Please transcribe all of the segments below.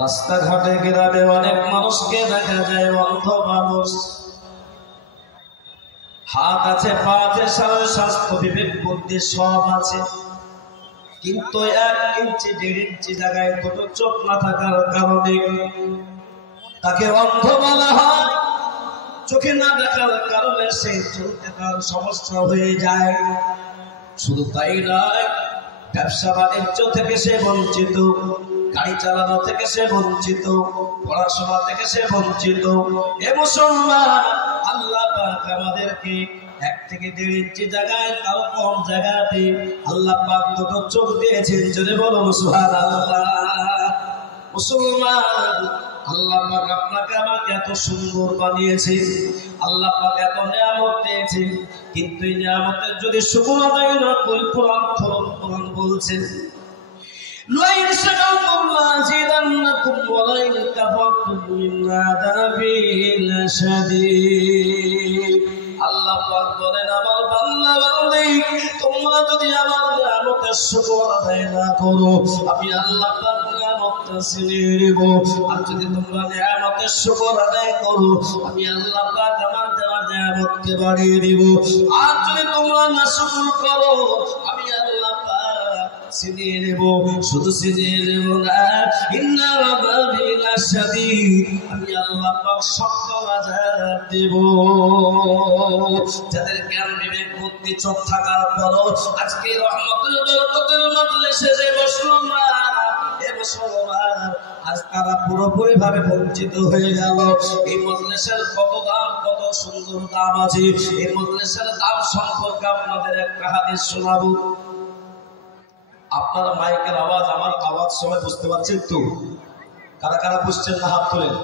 রাস্তাঘাটে গ্রামে অনেক মানুষকে দেখা যায় অন্ধ মানুষ, হাত আছে, পা আছে, স্বাস্থ্য বিবেক বুদ্ধি সব আছে, কিন্তু 1 ইঞ্চি 1.5 ইঞ্চি জায়গায় দুটো চোখ না থাকার কারণে তাকে অন্ধ বলা হয়। চোখে না দেখার কারণে সে চলতে তার সমস্যা হয়ে যায়। শুধু তাই নয়, ব্যবসা বাণিজ্য থেকে সে বঞ্চিত, গাড়ি চালানো থেকে সে বঞ্চিত, পড়াশোনা থেকে সে বঞ্চিত। এ মুসলমান, আল্লাহ পাক আমাদেরকে 1 থেকে 1.5 ইঞ্চি জায়গায়, তাও কম জায়গাতে আল্লাহ পাক দুটো চোখ দিয়েছেন। জোরে বলো সুবহানাল্লাহ। মুসলমান, আল্লাহ পাক আপনাকে আমাকে এত সুন্দর বানিয়েছে, আল্লাহ পাক এত নিয়ামত দিয়েছে, কিন্তু এই নিয়ামতের যদি শুকর আদায় না করি, কোরআন বলছেন লাইন শাকারতুম লাযিদান্নাকুম ওয়া লাইন কাফারতুম মিন আযাবি লাশাদীদ। আল্লাহ পাক বলেন, আমার বান্দা বান্দি, তোমরা যদি আমার নিয়ামতের শুকর আদায় না করো, আমি আল্লাহ পাক নিয়ামতটা ছিনিয়ে নেব। আর যদি তোমরা নিয়ামতের শুকর আদায় করো, আমি আল্লাহ পাক আমার দেওয়া নিয়ামতকে বাড়িয়ে দেব। আর যদি তোমরা নাশকর করো, আমি আল্লাহ পাক ছিনিয়ে নেব। শুধু ছিনিয়ে নেব না, ইন্না আযাবি লাশাদীদ, আমি আল্লাহ পাক শক্ত আযাব দেব। যাদের জ্ঞান বিবেক বুদ্ধি চোখ থাকার পরও আজকে রহমতের বরকতের মজলিসে যে বসলো না, এ মুসলমান, আজ তারা পুরোপুরি ভাবে বঞ্চিত হয়ে গেল। এই মজলিসের কত দাম, কত সুন্দর দাম আছে। এই মজলিসের দাম সম্পর্কে আপনাদের একটা হাদিস শোনাবো। আপনার মাইকের আওয়াজ, আমার আওয়াজ সবাই বুঝতে পারছেন তো? কারা কারা বুঝছেন না হাত তোলেন।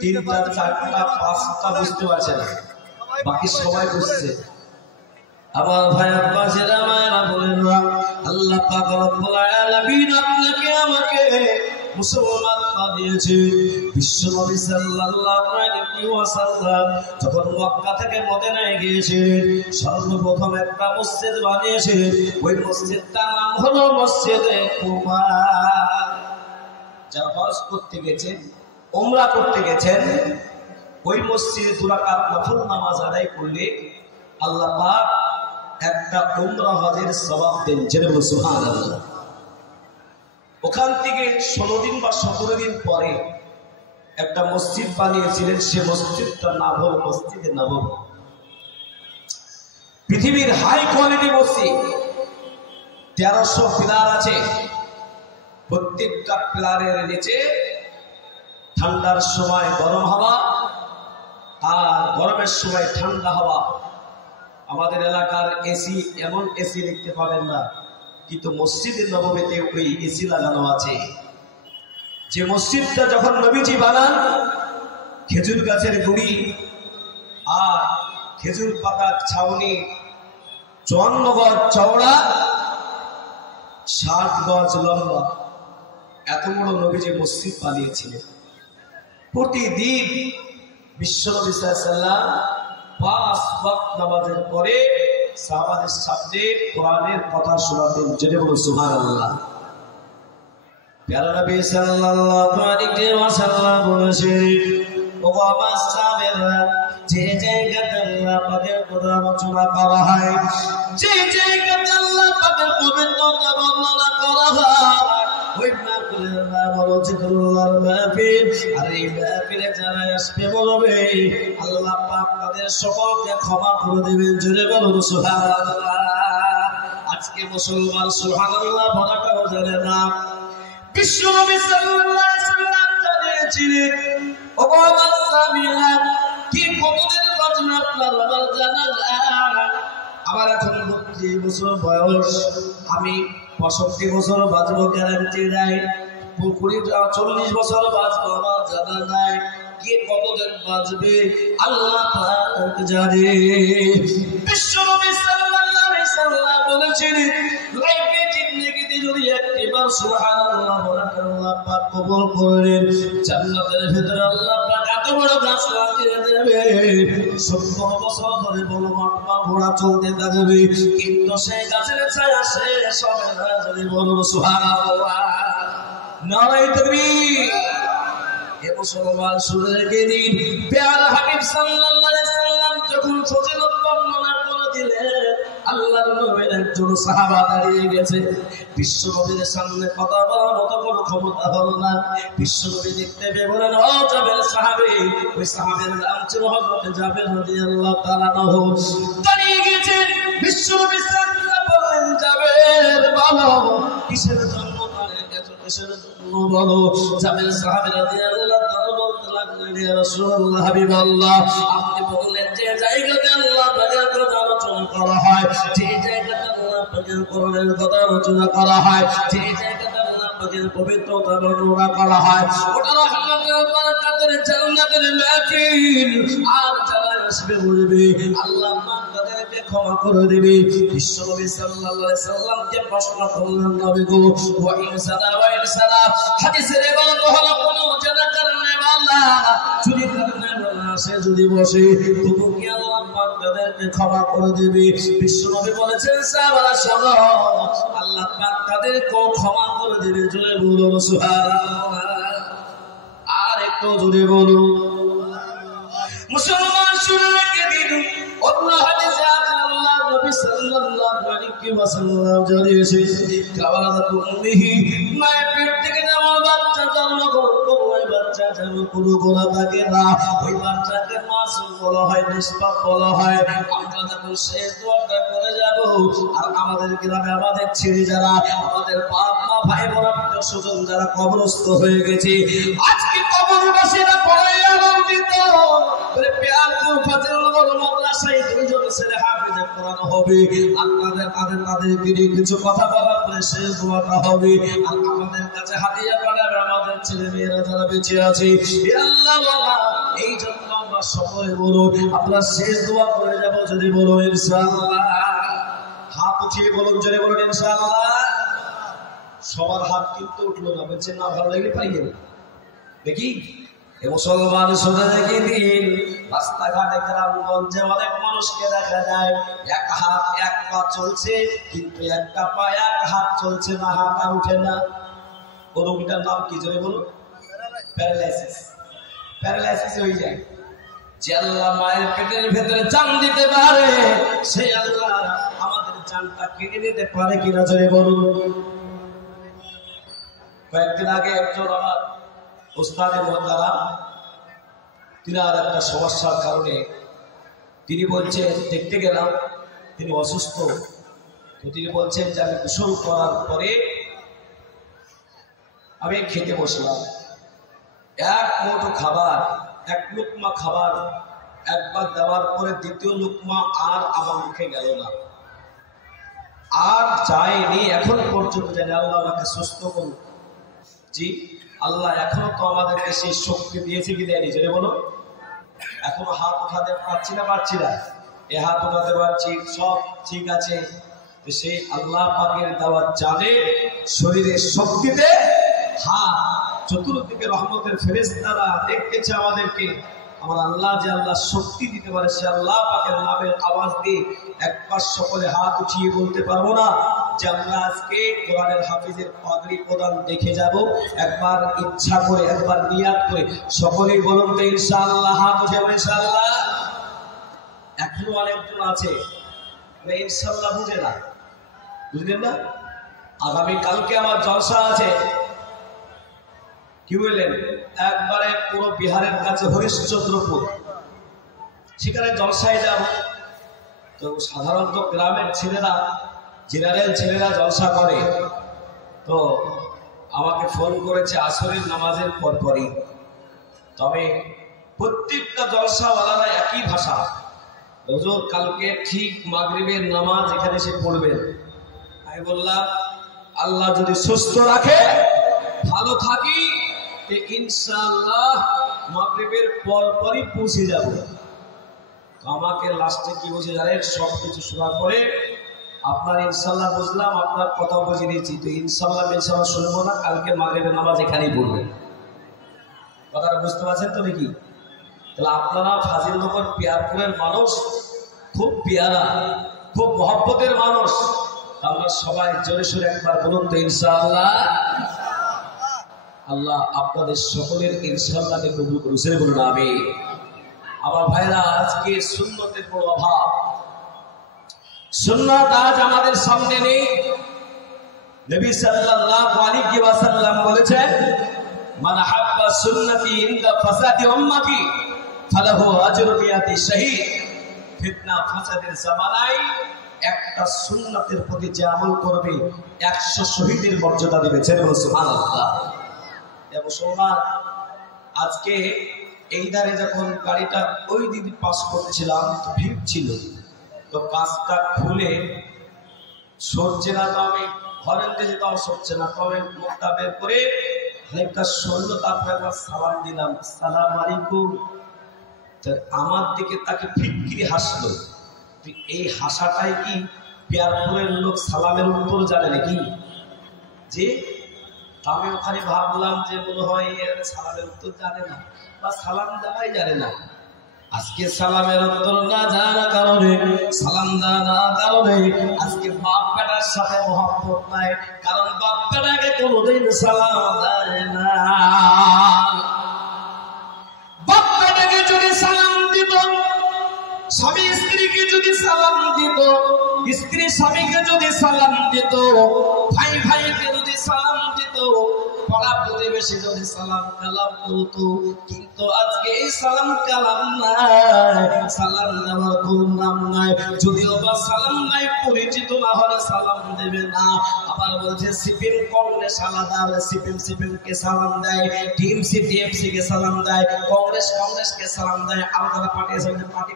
3টা 4টা 5টা বুঝতে পারছেন, বাকি সবাই বুঝছে। আমার ভাই আব্বাসেরা মায়েরা বলেন, আল্লাহ পাক রব্বুল আলামিন আপনাকে আমাকে মুসলমান বানিয়েছে। বিশ্বনবী সাল্লাল্লাহু আলাইহি ওয়াসাল্লাম যখন মক্কা থেকে মদিনায় গিয়েছেন, সর্বপ্রথম একটা মসজিদ বানিয়েছেন। ওই মসজিদটার নাম হলো মসজিদে কুবা। যারা হজ করতে গেছেন, উমরা করতে গেছেন, ওই মসজিদে 2 রাকাত নফল নামাজ আদায় করলে আল্লাহ পাক একটা উমরা হজের সওয়াব দেন। জেনে বলুন সুবহানাল্লাহ। ওখান থেকে 16 দিন বা 17 দিন পরে একটা মসজিদ বানিয়েছিলেন, সে মসজিদটার নাম হলো মসজিদে নববী। পৃথিবীর হাই কোয়ালিটি মসজিদ, 1300 পিলার আছে। প্রত্যেকটা পিলারের নিচে ঠান্ডার সময় গরম হাওয়া আর গরমের সময় ঠান্ডা হাওয়া। আমাদের এলাকার এসি, এমন এসি দেখতে পাবেন না, কিন্তু মসজিদে নববীতে ওই এসি লাগানো আছে। যে মসজিদটা যখন নবীজি বানান, খেজুর গাছের গুড়ি আর খেজুর পাতার ছাউনি, 54 গজ চওড়া, 60 গজ লম্বা, এত বড় নবীজি মসজিদ বানিয়েছিলেন। প্রতিদিন বিশ্বনবী সাল্লাল্লাহু আলাইহি ওয়াসাল্লাম 5 ওয়াক্ত নামাজের পরে সাহাবাদের সামনে কোরআনের কথা শোনাতেন। জেনে বলুন সুবহানাল্লাহ। প্যারা নবী সাল্লাল্লাহু আলাইহি ওয়াসাল্লাম বলেছেন, ও আমার সাহাবারা, যে জায়গাতে আল্লাহ পাকের কথা রচনা করা হয়, যে জায়গাতে আল্লাহ পাকের পবিত্রতা বর্ণনা করা হয়, ওই মাহফিলের নাম হলো জিকরুল্লাহর মাহফিল। আর এই মাহফিলে যারা আসবে বলবে, আল্লাহ পাক তাদের সকলকে ক্ষমা করে দেবেন। জোরে বলুন সুবহানাল্লাহ। আজকে মুসলমান সুবহানাল্লাহ বলাটাও জানে না। বিশ্বনবী সাল্লাল্লাহু আলাইহি ওয়াসাল্লাম জানিয়েছিলেন, ও আমার সাহাবীরা, কি কতদিন বাঁচবে আপনার আমার জানা যায়? আমার এখন 32 বছর বয়স, আমি 65 বছর বাঁচবো গ্যারান্টি নাই। 40 বছর বাঁচবো আমার জানা নাই। কে কতদিন বাঁচবে আল্লাহ পাক জানে। বিশ্বনবী সাল্লাল্লাহু আলাইহি ওয়াসাল্লাম বলেছেন, লাইফে জিন্দেগিতে যদি একবার সুবহানাল্লাহ বলেন, আল্লাহ পাক কবুল করেন। জান্নাতের ভিতরে আল্লাহ পাক এত বড় গাছ লাগিয়ে দেবে, 70 বছর ধরে বলবান ঘোড়া চলতে থাকবে, কিন্তু সেই গাছের ছায়া শেষ হবে না। যদি বলুন সুবহানাল্লাহ। নারায়ে তাকবীর। এ মুসলমান শুনে রেখে দিন, প্যারা হাবিব সাল্লাল্লাহু আলাইহি সাল্লাম যখন ফজিলত বর্ণনা করে দিলেন, আল্লাহর নবীর একজন সাহাবা দাঁড়িয়ে গেছে। বিশ্ব নবীর সামনে কথা বলার মতো কোনো ক্ষমতা হলো না। বিশ্ব নবী দেখতে পেয়ে বলেন, ও জাবের সাহাবী। ওই সাহাবীর নাম ছিল হযরত জাবের রাদিয়াল্লাহু তাআলা আনহু। দাঁড়িয়ে গেছে বিশ্ব নবী সাল্লাল্লাহু আলাইহি বললেন, জাবের বলো কিসের জন্য দাঁড়িয়ে গেছো, কিসের জন্য বলো। জাবের সাহাবী রাদিয়াল্লাহু তাআলা বলতে লাগলেন, ইয়া রাসূলুল্লাহ, হাবিবাল্লাহ, আপনি বললেন যে জায়গাতে আল্লাহ পাকের কথা আলোচনা করা হয়, যে জায়গাতে আল্লাহ পাকের কোরআনের কথা আলোচনা করা হয়, যে জায়গাতে আল্লাহ পাকের পবিত্রতা বর্ণনা করা হয়, ওটা রহমতের বারাকাতের জান্নাতের মাহফিল। আর যারা আসবে বলবে আল্লাহ পাক তাদেরকে ক্ষমা করে দিবে। বিশ্বনবী সাল্লাল্লাহু আলাইহি সাল্লামকে প্রশ্ন করলেন, নবী গো, ওয়া ইনসানা ওয়া ইনসানা, হাদিসের বর্ণনা হলো কোন জানা কারণে আল্লাহ যদি কারণে আসে, যদি বসে, তবু কি আল্লাহ পাক তাদেরকে ক্ষমা করে দিবে? বিশ্বনবী বলেছেন, সাহাবারা শোনো, আল্লাহ পাক তাদেরকে ক্ষমা করে দিবে। জোরে বলুন সুবহানাল্লাহ। আর একটু জোরে বলুন। মুসলমান শুনে রেখে দিন, অন্য হাদিসে আছে আল্লাহ নবী সাল্লাল্লাহু আলাইহি ওয়াসাল্লাম জানিয়েছে, কাওয়ালাতু উম্মিহি, মায়ের পেট থেকে যেমন বাচ্চা জন্মগ্রহণ করে, ওই বাচ্চা যেন কোনো গুনাহ থাকে না, ওই বাচ্চাকে মাসুম বলা হয়, নিষ্পাপ বলা হয়। আমরা যখন শেষ দোয়াটা করে যাব, আর আমাদের গ্রামে আমাদের ছেড়ে যারা, আমাদের বাপ মা ভাই বোন আত্মীয় স্বজন যারা কবরস্থ হয়ে গেছে, আজকে কবরবাসীরা পড়ে আনন্দিত করে পেয়ারপুর ফাজিলনগর মাদ্রাসায় দুইজন ছেলে হাফেজ কোরআন হবে। আপনাদের তাদেরকে নিয়ে কিছু কথা বলার পরে শেষ দোয়াটা হবে। আর আমাদের কাছে হাদিয়া পাঠাবে আমাদের ছেলে মেয়েরা যারা বেঁচে আছে। হে আল্লাহ, এই জন্য আমরা সকলে বলুন, আমরা শেষ দোয়া করে যাব, যদি বলুন ইনশাআল্লাহ। হাত উঠিয়ে বলুন, যদি বলুন ইনশাআল্লাহ। সবার হাত কিন্তু উঠলো না, বলছেন না ভালো লাগলে পাইয়ে দেখি। এ মুসলমান শুনে রেখে দিন, রাস্তাঘাটে গ্রামগঞ্জে অনেক মানুষকে দেখা যায় এক হাত এক পা চলছে, কিন্তু একটা পা এক হাত চলছে না, হাত আর উঠে না। ও রোগীটার নাম কি জোরে বলুন? প্যারালাইসিস। প্যারালাইসিস হয়ে যায়। যে আল্লাহ মায়ের পেটের ভেতরে জান দিতে পারে, সেই আল্লাহ আমাদের জানটা কেটে দিতে পারে কিনা জোরে বলুন। কয়েকদিন আগে একজন আমার ওস্তাদে মোহতারাম, তিনার একটা সমস্যার কারণে তিনি বলছেন, দেখতে গেলাম তিনি অসুস্থ, তো তিনি বলছেন যে আমি গোসল করার পরে আমি খেতে বসলাম, এক মুঠো খাবার, এক লুকমা খাবার একবার দেওয়ার পরে দ্বিতীয় লুকমা আর আমার মুখে গেল না, আর যায়নি এখন পর্যন্ত। জানি আল্লাহ আমাকে সুস্থ করুন। জি আল্লাহ এখনো তো আমাদেরকে সেই শক্তি দিয়েছে কি দেয়নি, যেটা বলো। এখনো হাত উঠাতে পারছি না, এ হাত উঠাতে পারছি, সব ঠিক আছে। তো সেই আল্লাহ পাকের দেওয়া জানে শরীরের শক্তিতে হাত, চতুর্দিকে রহমতের ফেরেশতারা দেখতেছে আমাদেরকে। আমার আল্লাহ যে আল্লাহ শক্তি দিতে পারে, সে আল্লাহ পাকের নামের আওয়াজ দিয়ে একবার সকলে হাত উঠিয়ে বলতে পারবো না যে আমরা আজকে কোরআনের হাফিজের পাগড়ি প্রদান দেখে যাব? একবার ইচ্ছা করে, একবার নিয়াত করে সকলেই বলুন তো ইনশাআল্লাহ। হাত উঠে ইনশাআল্লাহ। এখনো অনেকজন আছে ইনশাআল্লাহ বুঝে না, বুঝলেন না? আগামী কালকে আমার জলসা আছে, কি বললেন, একবারে পুরো বিহারের কাছে হরিশ্চন্দ্রপুর, সেখানে জলসায় যাব। তো সাধারণত গ্রামের ছেলেরা, জেনারেল ছেলেরা জলসা করে, তো আমাকে ফোন করেছে আসরের নামাজের পরপরই। তবে প্রত্যেকটা জলসাওয়ালারা একই ভাষা, হুজুর কালকে ঠিক মাগরিবের নামাজ এখানে এসে পড়বেন। আমি বললাম আল্লাহ যদি সুস্থ রাখে, ভালো থাকি, ইনশাআল্লাহ মাগরিবের পরপরই পৌঁছে যাব। আমাকে লাস্টে কি বুঝে জানেন, সবকিছু শোনার পরে আপনার ইনশাআল্লাহ বুঝলাম, আপনার কথা বুঝে দিয়েছি, তো ইনশাআল্লাহ শুনবো না, কালকে মাগরিবের নামাজ এখানেই পড়বেন। কথাটা বুঝতে পারছেন তো নাকি? তাহলে আপনারা ফাজিলনগর পিয়ারপুরের মানুষ, খুব পেয়ারা, খুব মহব্বতের মানুষ। আমরা সবাই জোরে সোরে একবার বলুন তো ইনশাআল্লাহ। আল্লাহ আপনাদের সকলের ইনশাআল্লাহ কবুল করুন, সেরে বলুন আমিন। আমার ভাইরা, আজকে সুন্নতের বড় অভাব। সুন্নাত আজ আমাদের সামনে নেই। নবী সাল্লাল্লাহু আলাইহি ওয়াসাল্লাম বলেছেন, মান হাব্বা সুন্নতি ইনদা ফাসাদি উম্মতি ফালাহু আজরু মিয়াতি শাহীদ। ফিতনা ফাসাদের জামানায় একটা সুন্নতের প্রতি যে আমল করবে 100 শহীদের মর্যাদা দেবে। সুবহানাল্লাহ। মুসলমান, আজকে এই ধারে যখন গাড়িটা ওই দিন পাস করছিলাম তো ভিড় ছিল, তো কাজটা খুলে সরছে না, তো আমি ঘরের দিকে তাও সরছে না, তো আমি মুখটা বের করে খানিকটা সরল, তারপরে একবার সালাম দিলাম, আসসালামু আলাইকুম। আমার দিকে তাকে ফিক্রি হাসলো। এই হাসাটাই কি পেয়ারপুরের লোক সালামের উত্তর জানে নাকি? যে আমি ওখানে ভাবলাম যে মনে হয় সালামের উত্তর জানে না বা সালাম দেওয়াই জানে না। আজকে সালামের উত্তর না জানার কারণে, সালাম দেওয়ার কারণে আজকে বাপ বেটার সাথে মহব্বত নাই, কারণ বাপ বেটাকে কোনোদিন সালাম দেয় না। বাপ বেটাকে যদি সালাম দিত, স্বামী স্ত্রীকে যদি সালাম দিত, স্ত্রী স্বামীকে যদি সালাম দিত, ভাই ভাইকে যদি সালাম দিত, পাড়া প্রতিবেশী যদি সালাম কালাম করতো, কিন্তু আজকে এই সালাম কালাম নাই, সালাম দেওয়ার কোন নাম নাই। যদিও বা সালাম নাই, পরিচিত না হলে সালাম দেবে না। আবার বলছে সিপিএম কংগ্রেস আলাদা, সিপিএম কে সালাম দেয়, টিএমসি কে সালাম দেয়, কংগ্রেস কে সালাম দেয়, আলাদা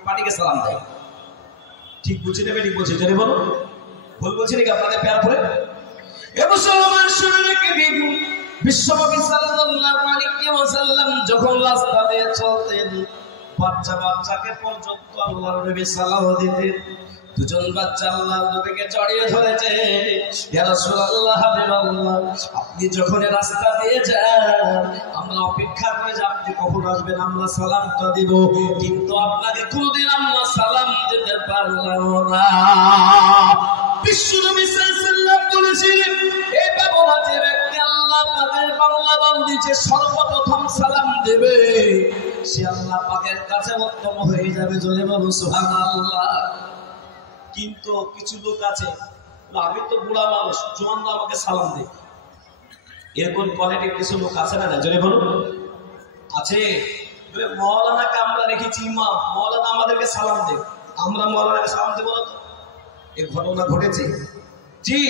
পার্টিকে সালাম দেয়। ঠিক বুঝে নেবে, ঠিক বলছে জানি বলো, ভুল বলছি নাকি আপনাদের প্যারা পড়ে? এ মুসলমান শুনে রেখে দিন, বিশ্বনবী সাল্লাল্লাহু আলাইহি ওয়াসাল্লাম যখন রাস্তা দিয়ে চলতেন, বাচ্চাকে পর্যন্ত আল্লাহর নবী সালাম দিতেন। দুজন বাচ্চা আল্লাহর নবীকে জড়িয়ে ধরেছে, ইয়া রাসূলুল্লাহ, হাবিবাল্লাহ, আপনি যখন রাস্তা দিয়ে যান আমরা অপেক্ষা করে যে আপনি কখন আসবেন, আমরা সালামটা দিব, কিন্তু আপনাকে কোনদিন আমরা সালাম দিতে পারলাম না। বিশ্বনবী সাল্লাল্লাহু আলাইহি ওয়াসাল্লাম বলেছিলেন, এই বাবা যে ব্যক্তি আল্লাহ পাকের বাংলা বান্দি যে সর্বপ্রথম সালাম দেবে, সে আল্লাহ পাকের কাছে উত্তম হয়ে যাবে। জোরে বলুন সুবহানাল্লাহ। কিন্তু কিছু লোক আছে, আমি তো বুড়া মানুষ, জোয়ানরা আমাকে সালাম দেয়, এরকম কোয়ালিটির কিছু লোক আছে না? জোরে বলুন আছে। মওলানাকে আমরা রেখেছি ইমাম, মওলানা আমাদেরকে সালাম দেয়, আমরা মওলানাকে সালাম দেবো না? এই ঘটনা ঘটেছে। জি,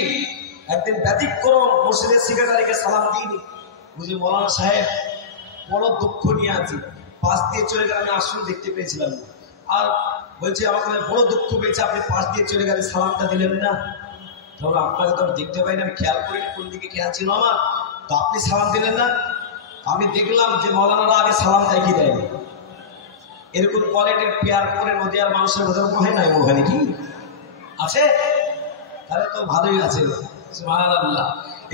একদিন ব্যতিক্রম মসজিদের সেক্রেটারিকে সালাম দিইনি, বুঝলি মওলানা সাহেব বড় দুঃখ নিয়ে আছি, পাশ দিয়ে চলে গেলে আমি আসলে দেখতে পেয়েছিলাম, আর বলছে আমাকে বড় দুঃখ পেয়েছে, আপনি পাশ দিয়ে চলে গেলে সালামটা দিলেন না। তাহলে আপনাকে তো আমি দেখতে পাই না, আমি খেয়াল করিনি কোন দিকে খেয়াল ছিল আমার, তো আপনি সালাম দিলেন না। আমি দেখলাম যে মওলানারা আগে সালাম দেয় কি দেয়নি। এরকম কোয়ালিটির পেয়ার করে নদীয়ার মানুষের কথা হয় না, ওখানে কি আছে? তাহলে তো ভালোই আছে। সুবহানাল্লাহ।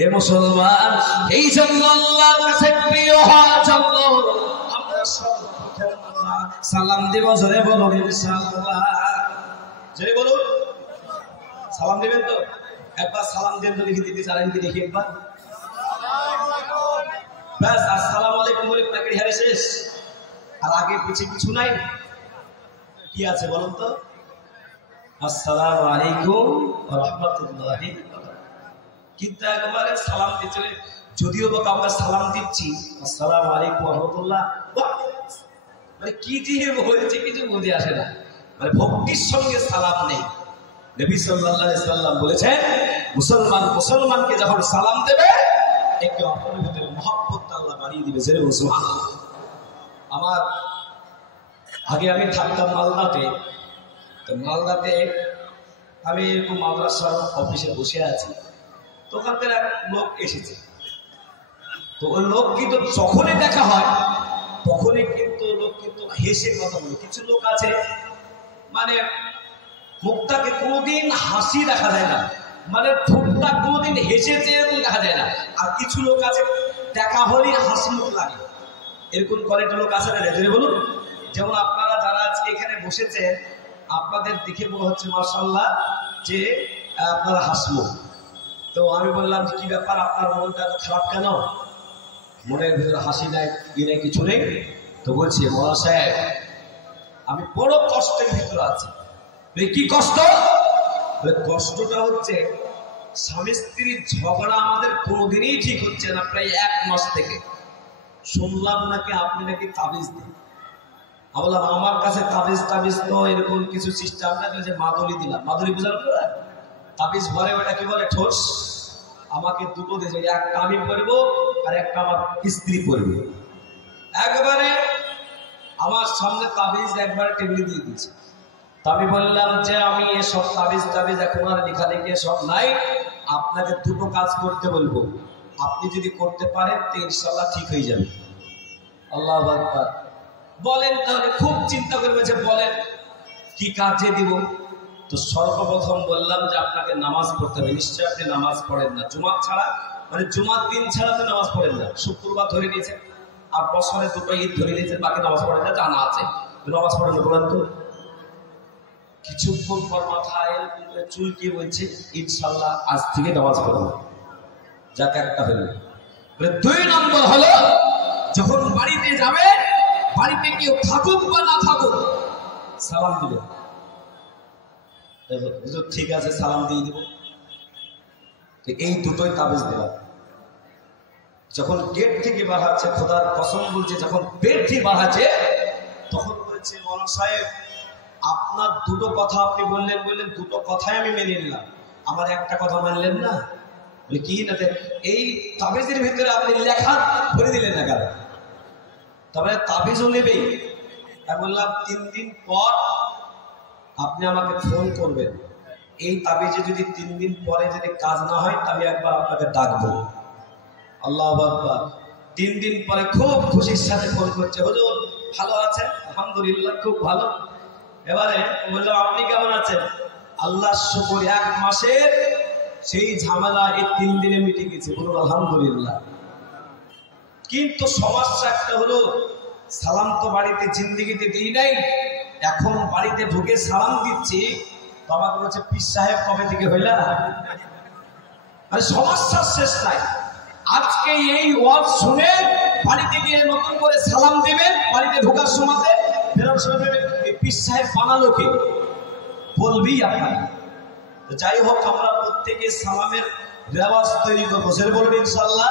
এ মুসলমান, এই জন্য আল্লাহর কাছে প্রিয় হওয়ার জন্য আমরা সালাম দিব। জোরে বলুন ইনশাআল্লাহ। জোরে বলুন, সালাম দিবেন তো? একবার সালাম দেন তো দেখি, দিতে জানেন কি দেখি একবার। ব্যাস, আসসালামু আলাইকুম বলে প্যাকেট হারে শেষ, আর আগে পিছিয়ে কিছু নাই। কি আছে বলুন তো? আসসালামু আলাইকুম ওয়া রাহমাতুল্লাহি। কিন্তু একবারে সালাম দিতে, যদিও বা কাউকে সালাম দিচ্ছি আসসালামু আলাইকুম ওয়া রাহমাতুল্লাহ, মানে কি দিয়ে বলছে কিছু বুঝে আসে না, মানে ভক্তির সঙ্গে সালাম নেই। নবী সাল্লাল্লাহু আলাইহি ওয়াসাল্লাম বলেছেন, মুসলমানকে যখন সালাম দেবে একে অপরের ভিতরে মহব্বত আল্লাহ বাড়িয়ে দিবে। জোরে বলুন সুবহানাল্লাহ। আমার আগে আমি থাকতাম মালদাতে, তো মালদাতে আমি এরকম মাদ্রাসার অফিসে বসে আছি, তো ওখান থেকে এক লোক এসেছে, তো ওই লোক কিন্তু যখনই দেখা হয় তখনই কিন্তু লোক কিন্তু হেসে কথা বলে। কিছু লোক আছে মানে মুখটাকে কোনোদিন হাসি দেখা যায় না, মানে ঠোঁটটা কোনোদিন হেসেছে এরকম দেখা যায় না। আর কিছু লোক আছে দেখা হলেই হাসি মুখ লাগে, এরকম কোয়ালিটির লোক আছে না? জোরে বলুন। যেমন আপনারা যারা আজকে এখানে বসেছেন, আপনাদের দেখে মনে হচ্ছে মাশাআল্লাহ যে আপনারা হাসলো। তো আমি বললাম যে কি ব্যাপার, আপনার মনটা এত খারাপ কেন? মনের ভিতরে হাসি নাই কি নেই কিছু নেই, তো বলছে মৌলানা সাহেব আমি বড় কষ্টের ভিতরে আছি। কি কষ্ট? কষ্টটা হচ্ছে স্বামী স্ত্রীর ঝগড়া আমাদের কোনোদিনই ঠিক হচ্ছে না, প্রায় 1 মাস থেকে। শুনলাম নাকি আপনি নাকি তাবিজ দেন। বললাম আমার কাছে তাবিজ তো এরকম কিছু সিস্টেম না, যে মাদুলি দিলাম, মাদুলি বুঝার পরে তাবিজ ভরে ওটা কি বলে ঠোস, আমাকে দুটো দিয়েছে, একটা আমি পরবো আর একটা আমার স্ত্রী পরবে। একবারে আমার সামনে তাবিজ একবার টেবিলে দিয়ে দিচ্ছে। তো আমি বললাম যে আমি এসব তাবিজ এখন আর লেখালেখি সব নাই, আপনাকে দুটো কাজ করতে বলবো, আপনি যদি করতে পারেন তো ইনশাল্লাহ ঠিক হয়ে যাবে। আল্লাহু আকবার। বলেন তাহলে, খুব চিন্তা করবে যে বলেন কি কাজে দিব। তো সর্বপ্রথম বললাম যে আপনাকে নামাজ পড়তে হবে। নিশ্চয়ই আপনি নামাজ পড়েন না, জুমার ছাড়া, মানে জুমার দিন ছাড়া আপনি নামাজ পড়েন না। শুক্রবার ধরে নিয়েছেন আর বছরে 2টো ঈদ ধরে নিয়েছেন, বাকি নামাজ পড়েন না, জানা আছে নামাজ পড়েন না। বলেন তো। কিছুক্ষণ পর মাথায় চুলকে বলছে ইনশাল্লাহ আজ থেকে নামাজ পড়বো। যাক একটা হলো। 2 নম্বর হলো যখন বাড়িতে যাবে, বাড়িতে কেউ থাকুক বা না থাকুক সালাম দিবে। ঠিক আছে সালাম দিয়ে দিব। এই দুটোই তাবিজ দেওয়া। যখন গেট থেকে বাড়াচ্ছে, খোদার কসম বলছে, যখন বেড থেকে বাড়াচ্ছে তখন বলছে মৌলানা সাহেব আপনার দুটো কথা আপনি বললেন, দুটো কথাই আমি মেনে নিলাম, আমার একটা কথা মানলেন না। কি না, এই তাবিজের ভিতরে আপনি লেখা ভরে দিলেন না কেন? তবে তাবিজও নেবেই। আমি বললাম 3 দিন পর আপনি আমাকে ফোন করবেন, এই তাবিজে যদি 3 দিন পরে যদি কাজ না হয় তাহলে একবার আপনাকে ডাকবো। আল্লাহু আকবার। 3 দিন পরে খুব খুশির সাথে ফোন করছে, হুজুর ভালো আছেন? আলহামদুলিল্লাহ খুব ভালো। এবারে বললাম আপনি কেমন আছেন? আল্লাহর শুকর 1 মাসের সেই ঝামেলা এই 3 দিনে মিটে গেছে, বলুন আলহামদুলিল্লাহ। কিন্তু সমস্যা একটা হলো, সালাম তো বাড়িতে জিন্দিগিতে দিই নাই, এখন বাড়িতে ঢুকে সালাম দিচ্ছি, বাবা বলছে পীর সাহেব কবে থেকে হইলা। মানে সমস্যার শেষ নাই। আজকে এই ওয়াজ শুনে বাড়িতে গিয়ে নতুন করে সালাম দিবেন, বাড়িতে ঢোকার সময় ফেরার সময় এই পীর সাহেব বানালো কে বলবি আপনার। যাই হোক, আমরা প্রত্যেকে সালামের রেওয়াজ তৈরি করবো, সে বলবেন ইনশাল্লাহ।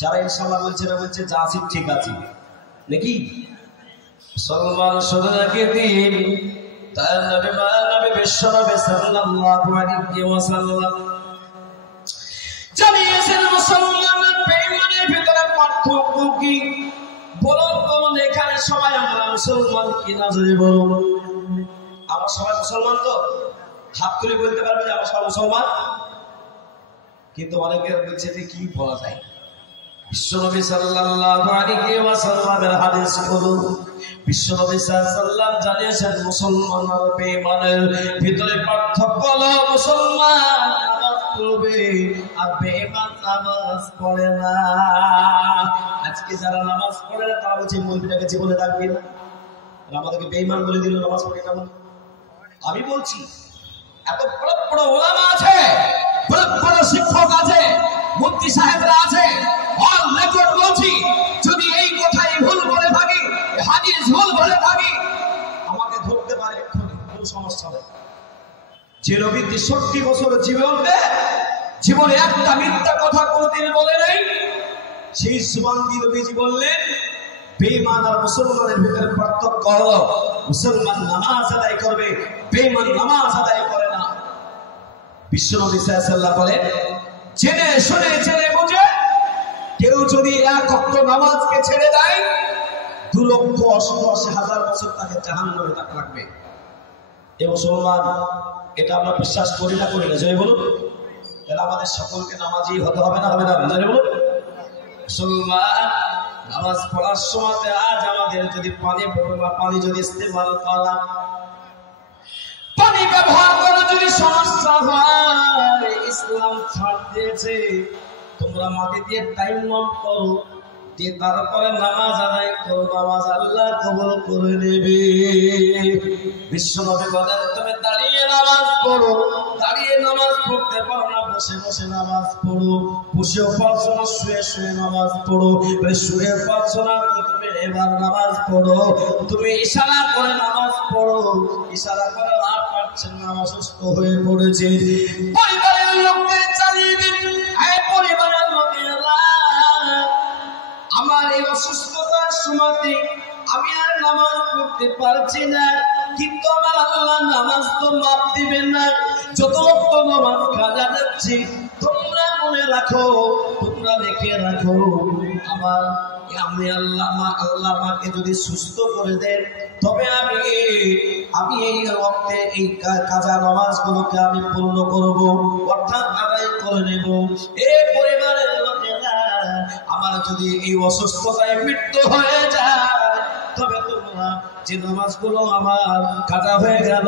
যারা ইনশাল্লাহ বলছে না বলছে যা আছি ঠিক আছে নাকি। মুসলমান সোনাকে দিন তার নবী বিশ্বনবী সাল্লাল্লাহু আলাইহি ওয়াসাল্লাম জানিয়েছেন মুসলমানের বেঈমানের ভিতরে পার্থক্য কি। বলুন বলুন, এখানে সবাই আমরা মুসলমান কি না জোরে বলুন। আমরা সবাই মুসলমান তো? হাত তুলে বলতে পারবে যে আমরা সবাই মুসলমান? কিন্তু অনেকের বলছে যে কি বলা যায়। বিশ্বনবী সাল্লাল্লাহু আলাইহি ওয়াসাল্লামের হাদিস হলো, বিশ্বনবী সাল্লাল্লাহু আলাইহি ওয়াসাল্লাম জানিয়েছেন মুসলমান আর বেঈমানের ভিতরে পার্থক্য হলো মুসলমান নামাজ পড়বে আর বেঈমান নামাজ পড়ে না। আজকে যারা নামাজ পড়ে না তারা বলছে মৌলবীটাকে জীবনে রাখবে না, আমাদেরকে বেঈমান বলে দিল, নামাজ পড়ে কেমন। আমি বলছি এত বড় বড় ওলামা আছে, বড় বড় শিক্ষক আছে, মুফতি সাহেবরা আছে, অল রেকর্ড বলছি, যদি এই কথাই ভুল বলে থাকি, হাদিস ভুল বলে থাকি, আমাকে ধরতে পারে, কোনো সমস্যা নেই। যে নবী 63 বছর জীবনে একটা মিথ্যা কথা কোনদিন বলে নাই, সেই সুবহানী নবীজি বললেন বেঈমান আর মুসলমানের ভিতরে পার্থক্য হলো মুসলমান নামাজ আদায় করবে, বেঈমান নামাজ আদায় করে না। বিশ্বনবী সাল্লাল্লাহু আলাইহি ওয়াসাল্লাম বলেন, জেনে শুনে জেনে বুঝে কেউ যদি 1 ওয়াক্ত নামাজকে ছেড়ে দেয় 2,88,000 বছর তাকে জাহান্নামে রাখবে। এই মুসলমান, এটা আমরা বিশ্বাস করি না জয় বলুন। তাহলে আমাদের সকলকে নামাজি হতে হবে না জয় বলুন। মুসলমান নামাজ পড়ার সময় আজ আমাদের যদি পানি যদি ইস্তেমাল করা, পানি ব্যবহার করা যদি সমস্যা হয়, ইসলাম ছাড় দিয়েছে তোমরা মাটি দিয়ে টাইম করো, দিয়ে তারপরে নামাজ আদায় করো, নামাজ আল্লাহ কবুল করে নেবে। বিশ্বনবী বলেন তুমি দাঁড়িয়ে নামাজ পড়ো, দাঁড়িয়ে নামাজ পড়তে পারো না বসে বসে নামাজ পড়ো, বসেও পারছো না, শুয়ে শুয়ে নামাজ পড়ো, শুয়ে পারছো না তুমি এবার নামাজ পড়ো, তুমি ইশারা করে নামাজ পড়ো, ইশারা করে আর পারছেন না, অসুস্থ হয়ে পড়েছে, পরিবারের লোকদের চালিয়ে দিন, পরিবারের লোকেরা আমার এই অসুস্থতার সময়তে আমি আর নামাজ পড়তে পারছি না, কিন্তু আমার আল্লাহ নামাজ তো মাপ দিবেন না, যত রক্ত নামাজ কাজা যাচ্ছে তোমরা মনে রাখো, তোমরা রেখে রাখো, আমি আল্লাহ আমাকে যদি সুস্থ করে দেন তবে আমি এই রক্তে এই কাজা নামাজগুলোকে আমি পূর্ণ করব, অর্থাৎ আদায় করে নেব। এই পরিবারের লোকেরা আমার যদি এই অসুস্থতায় মৃত্যু হয়ে যায় তবে তোমরা যে নামাজগুলো আমার কাজা হয়ে গেল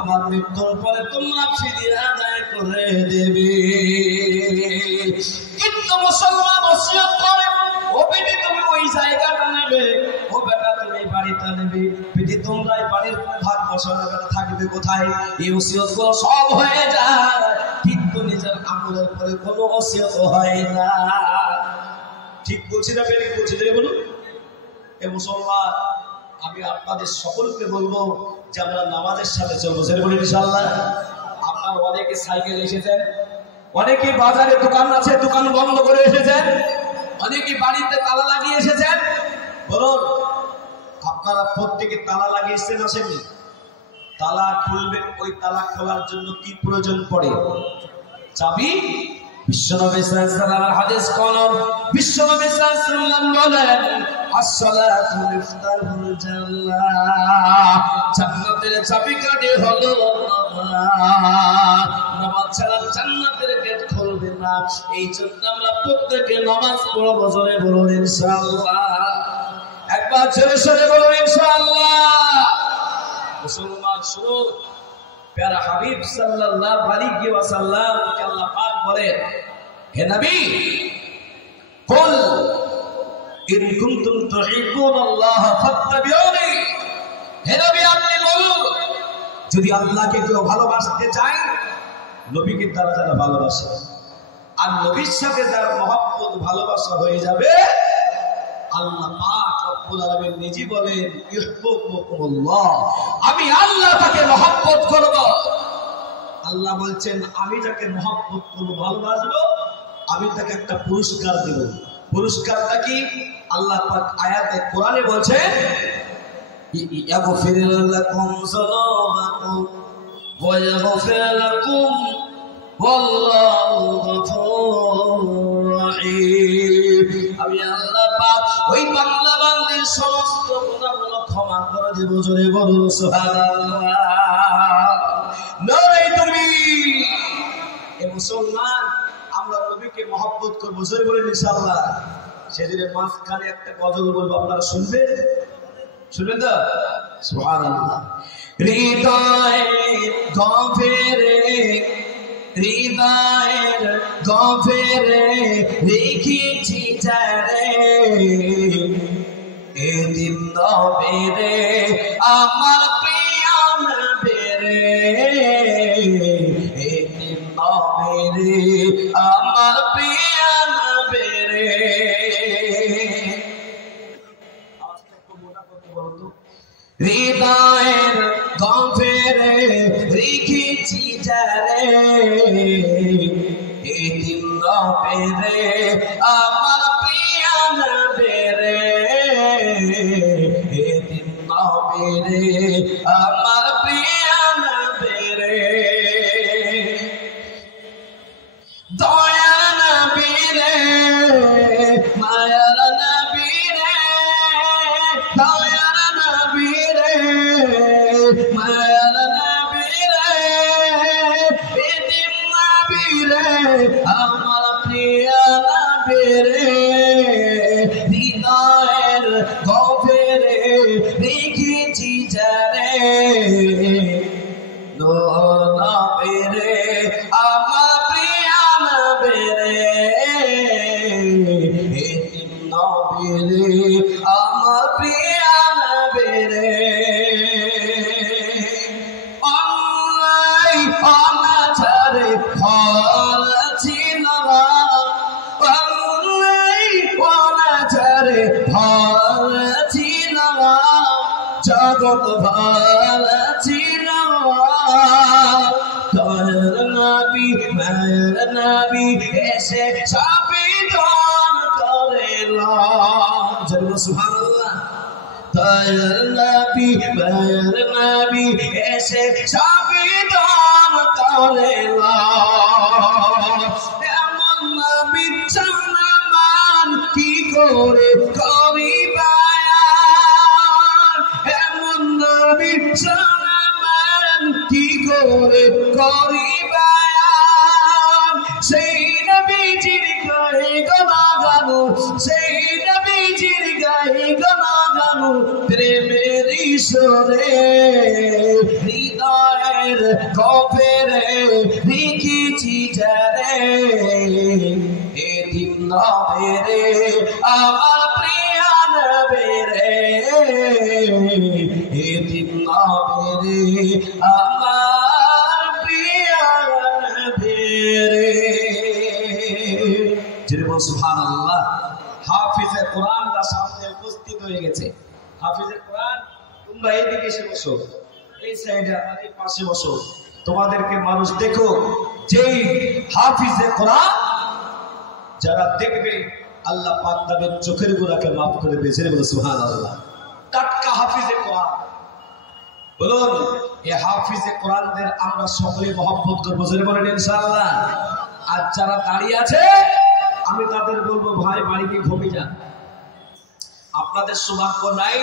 আমার মৃত্যুর পরে তোমরা ফিরিয়ে আদায় করে দেবে। কিন্তু মুসলমান ওসিয়ত করে, ও বেটি তুমি ওই জায়গাটা নেবে, ও বেটা তুমি বাড়িটা নেবে, বেটি তোমরাই বাড়ির ভাগ বসানো থাকবে কোথায়, এই ওসিয়ত গুলো সব হয়ে যায়, কিন্তু নিজের আমলের পরে কোনো ওসিয়ত হয় না। ঠিক বলছি না বেটি? বলছি না বলুন? এ মুসলমান, আমি আপনাদের সকলকে বলবো যে আমরা নামাজের সাথে চলবো, সেটা বলি ইনশাআল্লাহ। আপনার অনেকে সাইকেল এসেছেন, অনেকে বাজারে দোকান আছে দোকান বন্ধ করে এসেছেন, অনেকে বাড়িতে তালা লাগিয়ে এসেছেন, বলুন আপনারা প্রত্যেকে তালা লাগিয়ে এসেছেন, আসেননি? তালা খুলবেন, ওই তালা খোলার জন্য কি প্রয়োজন পড়ে? চাবি। বিশ্বনবী সাল্লাল্লাহু আলাইহি ওয়াসাল্লামের হাদিস কোন? বিশ্বনবী সাল্লাল্লাহু আলাইহি ওয়াসাল্লাম বলেন আসসালাতু মিফতাহুল জান্নাহ, জান্নাতের চাবিকাঠি হলো নামাজ, নামাজ ছাড়া জান্নাতের গেট খুলবে না। এই জন্য আমরা প্রত্যেকে নামাজ পড়ব, জোরে বলুন ইনশাআল্লাহ, একবার জোরে জোরে বলুন ইনশাআল্লাহ। মুসলমান শুনুন, প্যারা হাবিব সাল্লাল্লাহু আলাইহি ওয়াসাল্লাম কে আল্লাহ পাক বলেন, হে নবী কুল ইন কুনতুম তুহিব্বুনাল্লাহ ফাত্তাবিউনি, হে নবী আপনি বলুন যদি আল্লাহকে কেউ ভালোবাসতে চায়, নবীকে তারা যারা ভালোবাসে আর নবীর সাথে যার মহব্বত ভালোবাসা হয়ে যাবে, আল্লাহ পাক রব্বুল আলামিন নিজে বলেন ইউহিব্বুকুমুল্লাহ, আমি আল্লাহ তাকে মহব্বত করব। আল্লাহ বলছেন আমি যাকে মহব্বত করব, ভালোবাসবো, আমি তাকে একটা পুরস্কার দেব। পুরস্কারটা কি? আল্লাহ পাক আয়াতে কোরআনে বলছেন ইয়াগফির লাকুম যুনুবাকুম ওয়া ইয়াগফির লাকুম ওয়াল্লাহু গফুরুর রাহিম, আমি আল্লাহ পাক ওই বান্দা বান্দির সমস্ত গুনাহগুলো ক্ষমা করে দেব, জোরে বলুন সুবহানাল্লাহ, নারে তাকবীর। এ মুসলমান, আমরা নবীকে মহব্বত করব, জোরে বলেন ইনশাআল্লাহ। সেদিনের মাঝখানে একটা গজল বলবো, আপনারা শুনবেন? শুনবেন তো? সুবহানাল্লাহ। হৃদয়ের গভীরে, হৃদয়ের গভীরে রেখেছি যারে, এদিন নবীরে আমার প্রিয় নবীরে, এদিন নবীরে আমার প্রিয় নবীরে। হৃদয়ের গভীরে রেখেছি যারে, এদিন নবীরে আমার প্রিয় নবীরে, এদিন নবীরে আমার প্রিয় নবীরে, দয়ার নবীরে মায়ার নবীরে, দয়ার নবীরে মায়ার নবীরে, এদিন নবীরে আমার প্রিয় নবীরে, হৃদয়ের গভীরে রেখেছি যারে, নবীরে আমার প্রিয় নবীরে, এদিন নবীরে আমার প্রিয় নবীরে। অন্যায় অনাচারে ফল যারে ভালছিল জগৎ ভালছিল দয়ার নবী মায়ের নবী এসে সাবিধান করেলাম জয় সুবহানাল্লাহ দয়ার নবী মায়ের নবী এসে সাবিধান করেলাম এমন নবী সম্মান কি করে করিবা এমন নবী সম্মান কি করে করিবা সেই নবীজির গায়ে গানা গানো সেই নবীজির গায়ে গানা গানো প্রেমের ঈশ্বরে হৃদয়ের গভীরে লিখেছি যারে এদিন নবেরে আমার প্রিয় নবেরে এদিন নবেরে আমার প্রিয় নবেরে যেরকম সুবহানাল্লাহ হাফিজে কোরআনরা সামনে উপস্থিত হয়ে গেছে হাফিজে কোরআন তোমরা এইদিকে এসে বসো এই সাইডে আমাদের পাশে বসো তোমাদেরকে মানুষ দেখো যেই হাফিজে কোরআন যারা দেখবে আল্লাহ পাক তাদের চোখের গুনাহকে maaf করে দেবে যেরকম সুবহানাল্লাহ টাটকা হাফিজে কোরআন বলুন এই হাফিজে কোরআনদের আমরা সকলে মহব্বত করবো যেরকম বলেন ইনশাআল্লাহ আর যারা দাঁড়িয়ে আছে আমি তাদের বলবো ভাই বাড়িতে ঘুমিয়ে যান আপনাদের সৌভাগ্য নাই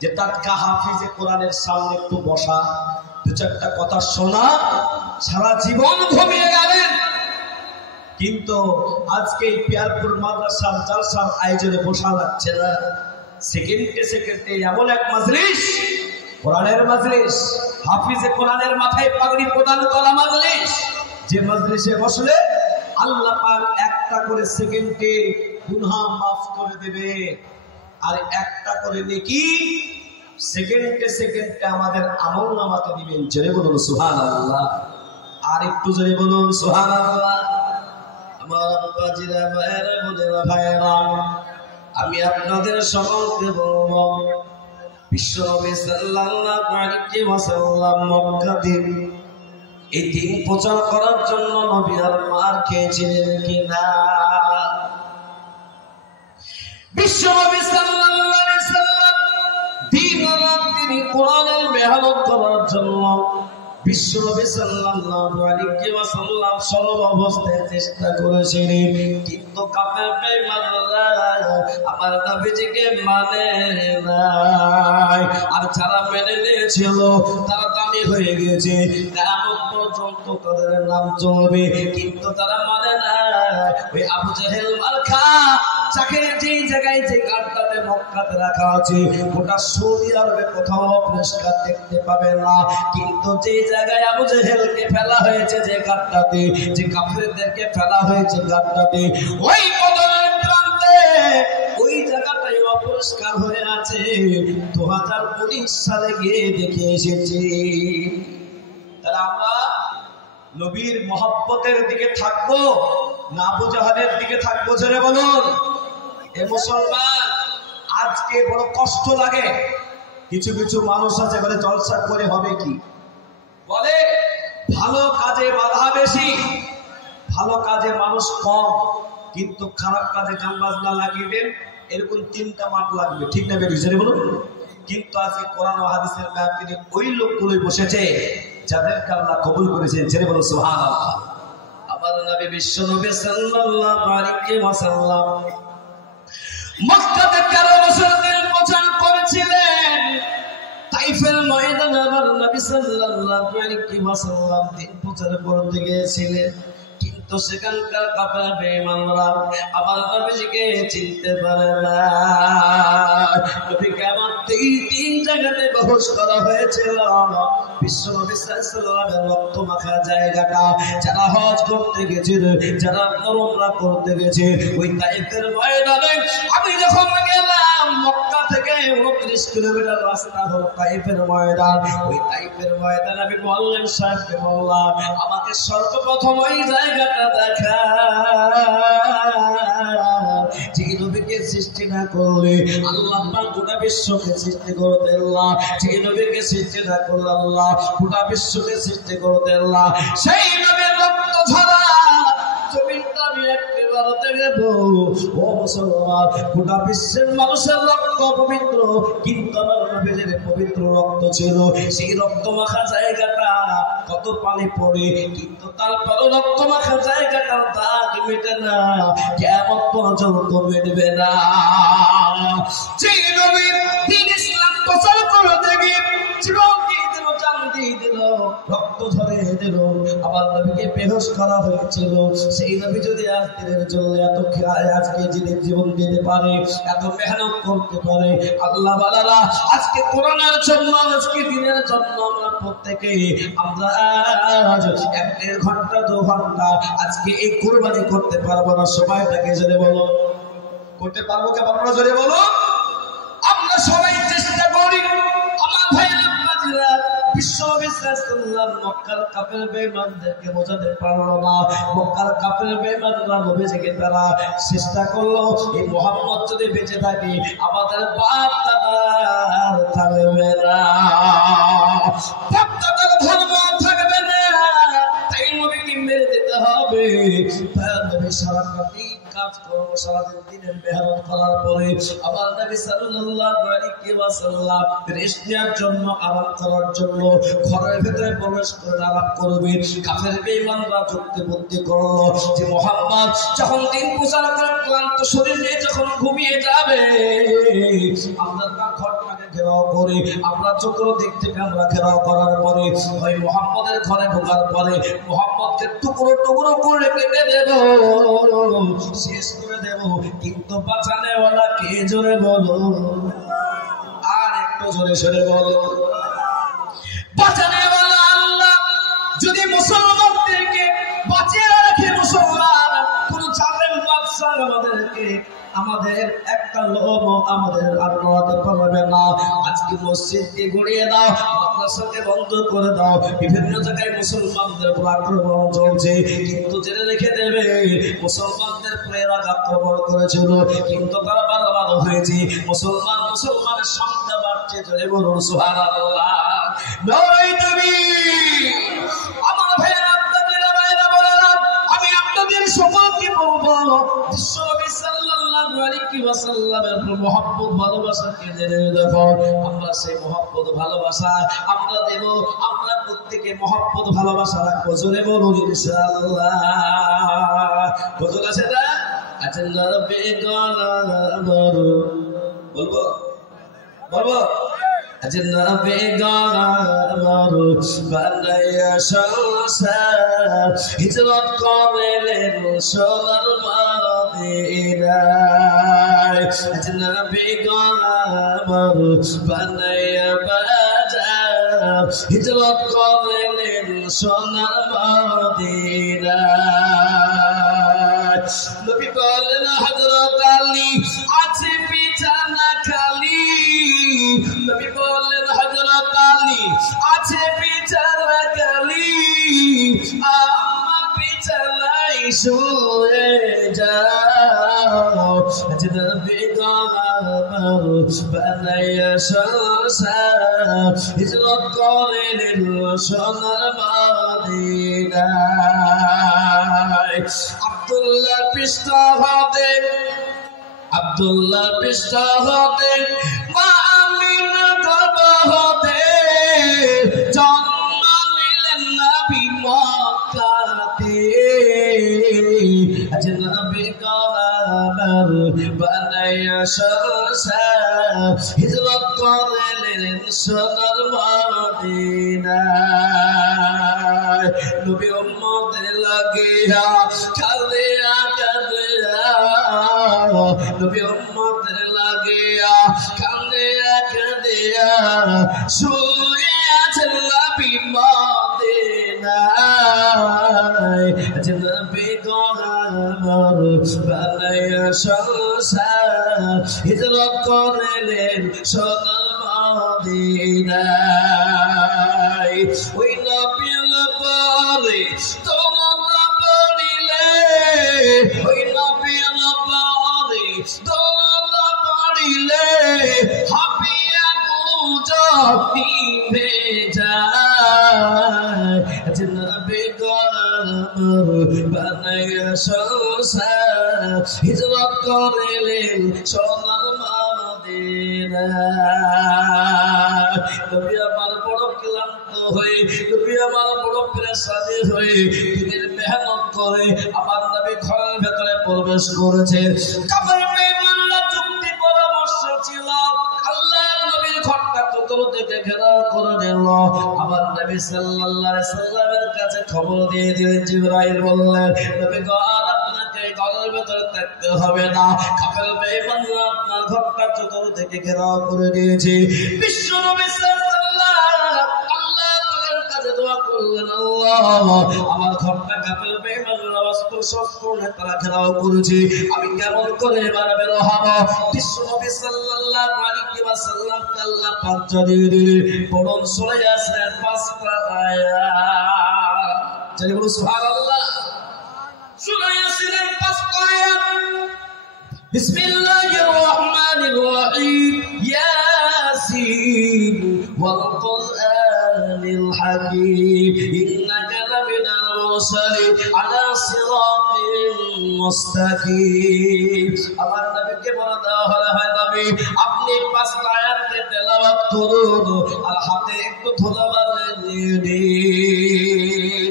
যে টাটকা হাফিজে কোরআনের সামনে একটু বসা দু চারটা কথা শোনা সারা জীবন ঘুমিয়ে গেলেন কিন্তু আজকে এই পিয়ারপুর মাদ্রাসার জালসার আয়োজনে বসা যাচ্ছে না সেকেন্ডে সেকেন্ডে এমন এক মাজলিস কোরআনের মাজলিস হাফিজে কোরআনের মাথায় পাগড়ি প্রদান করা মাজলিস যে মাজলিসে বসলে আল্লাহ পাক একটা করে সেকেন্ডে গুনাহ maaf করে দেবে আর একটা করে নেকি সেকেন্ডে সেকেন্ডে আমাদের আমলনামাতে দিবেন জোরে বলুন সুবহানাল্লাহ আর একটু জোরে বলুন সুবহানাল্লাহ আমার বাজিরা ভাইরা বোনেরা ভাইরা আমি আপনাদের সকলকে বলবো বিশ্বনবী সাল্লাল্লাহু আলাইহি ওয়াসাল্লাম মক্কাতে এই দিন প্রচার করার জন্য নবী আর মার খেয়েছিলেন কিনা বিশ্বনবী সাল্লাল্লাহু আলাইহি ওয়াসাল্লাম দিন রাত তিনি কোরআনের মেহনত করার জন্য বিশ্বনবী সাল্লাল্লাহু আলাইহি ওয়াসাল্লাম সর্ব অবস্থায় চেষ্টা করেছিলেন কিন্তু কাফের বেঈমানরা আমার নবীজিকে মানে নাই আর যারা মেনে নিয়েছিল তারা দামি হয়ে গেছে কিয়ামত পর্যন্ত তাদের নাম চলবে কিন্তু তারা মানে না ওই আবু জাহেল মার্কা যাকে যে জায়গায় যে গাড়টাতে মক্কাতে রাখা আছে গোটা সৌদি আরবে কোথাও পরিষ্কার দেখতে পাবে না কিন্তু যে জায়গায় আবু জাহেলকে ফেলা হয়েছে যে গাড়টাতে যে কাফেরদেরকে ফেলা হয়েছে গাড়টাতে ওই কদমের প্রান্তে ওই জায়গাটাই অপরিষ্কার হয়ে আছে 2019 সালে গিয়ে দেখে এসেছি তাহলে আমরা নবীর মহব্বতের দিকে থাকবো না আবু জাহেলের দিকে থাকবো জোরে বলুন এ মুসলমান আজকে বড় কষ্ট লাগে কিছু কিছু মানুষ আছে বলে জলসা করে হবে কি বলে ভালো কাজে বাধা বেশি ভালো কাজে মানুষ কম কিন্তু খারাপ কাজে গান বাজনা লাগিয়ে দেন এরকম 3টা মাঠ লাগবে ঠিক না বেরিয়ে জোরে বলুন কিন্তু আজকে কোরআন ও হাদিসের মাহফিলে ওই লোকগুলোই বসেছে যাদেরকে আল্লাহ কবুল করেছেন জোরে বলুন সুবহানাল্লাহ আমার নবী বিশ্বনবী সাল্লাল্লাহু আলাইহি ওয়াসাল্লাম মক্কাতে 13 বছর দিন প্রচার করেছিলেন তাইফের ময়দানে আমার নবী সাল্লাল্লাহু আলাইহি ওয়াসাল্লাম দিন প্রচার করতে গিয়েছিলেন কিন্তু সেখানকার কাফের বেঈমানরা আমার নবীজিকে চিনতে পারে না নবীকে আমার 3 জায়গাতে বেহুশ করা হয়েছিল বিশ্বনবী সাল্লাল্লাহু আলাইহি ওয়াসাল্লামের রক্ত মাখা জায়গাটা যারা হজ করতে গেছে যারা উমরা করতে গেছে ওই তাইফের ময়দানে আমি যখন গেলাম মক্কা থেকে 29 কিলোমিটার রাস্তা হলো তাইফের ময়দান ওই তাইফের ময়দানে আমি বললাম সাহেবকে বললাম আমাকে সর্বপ্রথম ওই জায়গাটা দেখা যে নবী নবীকে সৃষ্টি না করলে আল্লাহ পাক গোটা বিশ্বকে সৃষ্টি করতেন না। যে নবীকে সৃষ্টি না করলে আল্লাহ গোটা বিশ্বকে সৃষ্টি করতেন না। সেই নবীর রক্ত ঝরা জমিনটা আমি একেবারে দেখব। ও মুসলমান, গোটা বিশ্বের মানুষের রক্ত পবিত্র, কিন্তু আমার নবীর পবিত্র রক্ত ছিল। সেই রক্ত মাখা জায়গাটা কত পানি পড়ে, কিন্তু তারপরও রক্ত মাখা জায়গাটার দাগ মেটে না, কিয়ামত পর্যন্ত মিটবে না। যে নবীর দ্বীন ইসলাম প্রচার করতে গিয়ে জীবন দিয়ে দিল, জান দিয়ে দিল, রক্ত ঝরে দিল, আমার নবীকে বেহুশ করা হয়েছিল। সেই নবী যদি আজকের জন্য এত আজকে জীবন দিতে পারে, এত মেহনত করতে পারে, আল্লাহ বালারা আজকে কোরআনের জন্য, আজকে দিনের জন্য আমরা প্রত্যেকে আমরা আজ 1-1.5 ঘন্টা 2 ঘন্টা আজকে এই কুরবানি করতে পারবো না? সময়টাকে জোরে বলো, করতে পারবো কে পারবো না? জোরে বলো। আমরা সবাই চেষ্টা করি। আমার ভাইয়েরা বাজিরা, বিশ্বনবী সাল্লাল্লাহু মক্কার কাফের বেঈমানদেরকে বোঝাতে পারলো না। মক্কার কাফের বেঈমানরা নবীজিকে তারা চেষ্টা করলো, এই মুহাম্মদ যদি বেঁচে থাকে আমাদের বাপ দাদার থাকবে না, বাপ দাদার ধর্ম থাকবে না, তাই নবীকে মেরে দিতে হবে। তাই নবী সারাটি কাজ করলো, সারাদিন দিনের মেহনত করার পরে আমার নবী সাল্লাল্লাহু আলাইহি ওয়াসাল্লাম রেস্ট নেওয়ার জন্য, আরাম করার জন্য ঘরের ভেতরে প্রবেশ করে আরাম করবে। কাফের বেঈমানরা যুক্তি বুদ্ধি করলো যে মুহাম্মদ যখন দিন প্রচার করে ক্লান্ত শরীর নিয়ে যখন ঘুমিয়ে যাবে, আমরা তার ঘরটাকে ঘেরাও করে, আমরা চতুর্দিক থেকে আমরা ঘেরাও করার পরে ওই মুহাম্মদের ঘরে ঢোকার পরে মুহাম্মদকে টুকরো টুকরো করে কেটে দেব, শেষ করে দেব, কিন্তু বাঁচানেওয়ালা কে? জোরে বলো, আর একটু জোরে সরে বলো। বাঁচানেওয়ালা আল্লাহ। যদি মুসলমানদেরকে বাঁচিয়ে রাখে মুসলমান, কোন জালেম বাদশা আমাদেরকে, আমাদের একটা লোভ আমাদের আর করাতে পারবে না। আজকে মসজিদকে গড়িয়ে দাও, মাদ্রাসাকে বন্ধ করে দাও, বিভিন্ন জায়গায় মুসলমানদের উপর আক্রমণ চলছে, কিন্তু জেনে রেখে দেবে মুসলমানদের প্রেরা আক্রমণ করেছিল, কিন্তু তারা বারবার হয়েছে। মুসলমানের সংখ্যা বাড়ছে, জোরে বলুন সুবহানাল্লাহ। নয় তুমি আমার ভাইয়েরা, আপনাদের ভাইয়েরা বলেন, আমি আপনাদের সকলকে বলবো বিশ্বনবী সাল্লাল্লাহু আলাইহি ওয়াসাল্লামের মহব্বত ভালোবাসাকে জেনে দেখো। আমরা সেই মহব্বত ভালোবাসা আমরা দেব, আমরা প্রত্যেকে মহব্বত ভালোবাসা রাখবো, জোরে বলুন ইনশাআল্লাহ। কত আছে না? আচ্ছা নরবে গলাবর বলবো বলবো আচ্ছা নরবে গলাবর বানায়া সংসার হিজরত করলেন সোনার মদিনায়। আচ্ছা নরবে গলাবর বানায়া বাজার হিজরত করলেন সোনার মদিনায়। নবী বলেন হযরত আলী আছে বিছানা খালি, নবী বলেন হযরত আলী আছে বিছানা খালি, আমার বিছানায় শুয়ে যাও। আজ নবী গলাবর বানায়া সংসার হিজরত করলেন সোনার মদিনায়। আব্দুল্লাহ পৃষ্ঠ হতে, আব্দুল্লাহ পৃষ্ঠ হতে, মা আমিনা গর্ভ হতে জন্ম নিলেন নবী মক্কাতে। আজ নবী গলাবর বানায়া সংসার হিজরত করলেন সোনার মদিনায়। নবী উম্মতের লাগিয়া কাঁদিয়া কাঁদিয়া, নবী উম্মতের লাগিয়া কাঁদিয়া কাঁদিয়া শুয়ে আছেন নবী মদিনায়। আজ নবী গলাবর বানায়া সংসার হিজরত করলেন সোনার মদিনায়। ওই নবীর পরে তোমরা পড়িলে, ওই নবীর পরে তোমরা করিলে হাপিয়া গুজব নিভে যায় নবী বানাইয়া সংসার হিজরত করিলেন সোনার মদিনা। নবী আমার বড় ক্লান্ত হয়ে, নবী আমার বড় পেরেশানি হয়ে দিনের মেহনত করে আমার নবী ঘরের ভেতরে প্রবেশ করেছে। কাপড় বেঈমানরা চুক্তি পরামর্শ ছিল, আল্লাহ নবীর ঘরটা চতুর্দিকে ঘেরাও করে দিল। আমার নবী সাল্লাল্লাহু আলাইহি সাল্লামের কাছে খবর দিয়ে দিলেন, জিবরাইল বললেন, নবী গো আর আপনাকে ঘরের ভেতরে থাকতে হবে না, কাপড় বেঈমানরা আপনার ঘরটা চতুর্দিকে ঘেরাও করে দিয়েছে। বিশ্ব নবী আমার ঘরটা কাপের বেঈমানরা অস্ত্র শস্ত্র নেতারা ঘেরাও করেছে, আমি কেমন করে এবার বের হব? বিশ্বনবী সাল্লাল্লাহু আলাইহি ওয়াসাল্লাম আল্লাহ পাক জানিয়ে দিলেন, পড়ুন সূরা ইয়াসিন 5টা আয়াত। জানি বলুন সুবহানাল্লাহ। সূরা ইয়াসিনের 5টা আয়াত। বিসমিল্লাহির রহমানির রহিম। ইয়াসিন ওয়াল কুরআনিল হাকীম ইন্নাকা লামিনাল মুরসালিন আলা সিরাতিন মুস্তাকিম। আমার নবীকে বলা দেওয়া হলো, হয় নবী আপনি 5টা আয়াতকে তেলাওয়াত করুন আর হাতে একটু ধুলাবালি নিয়ে নিন,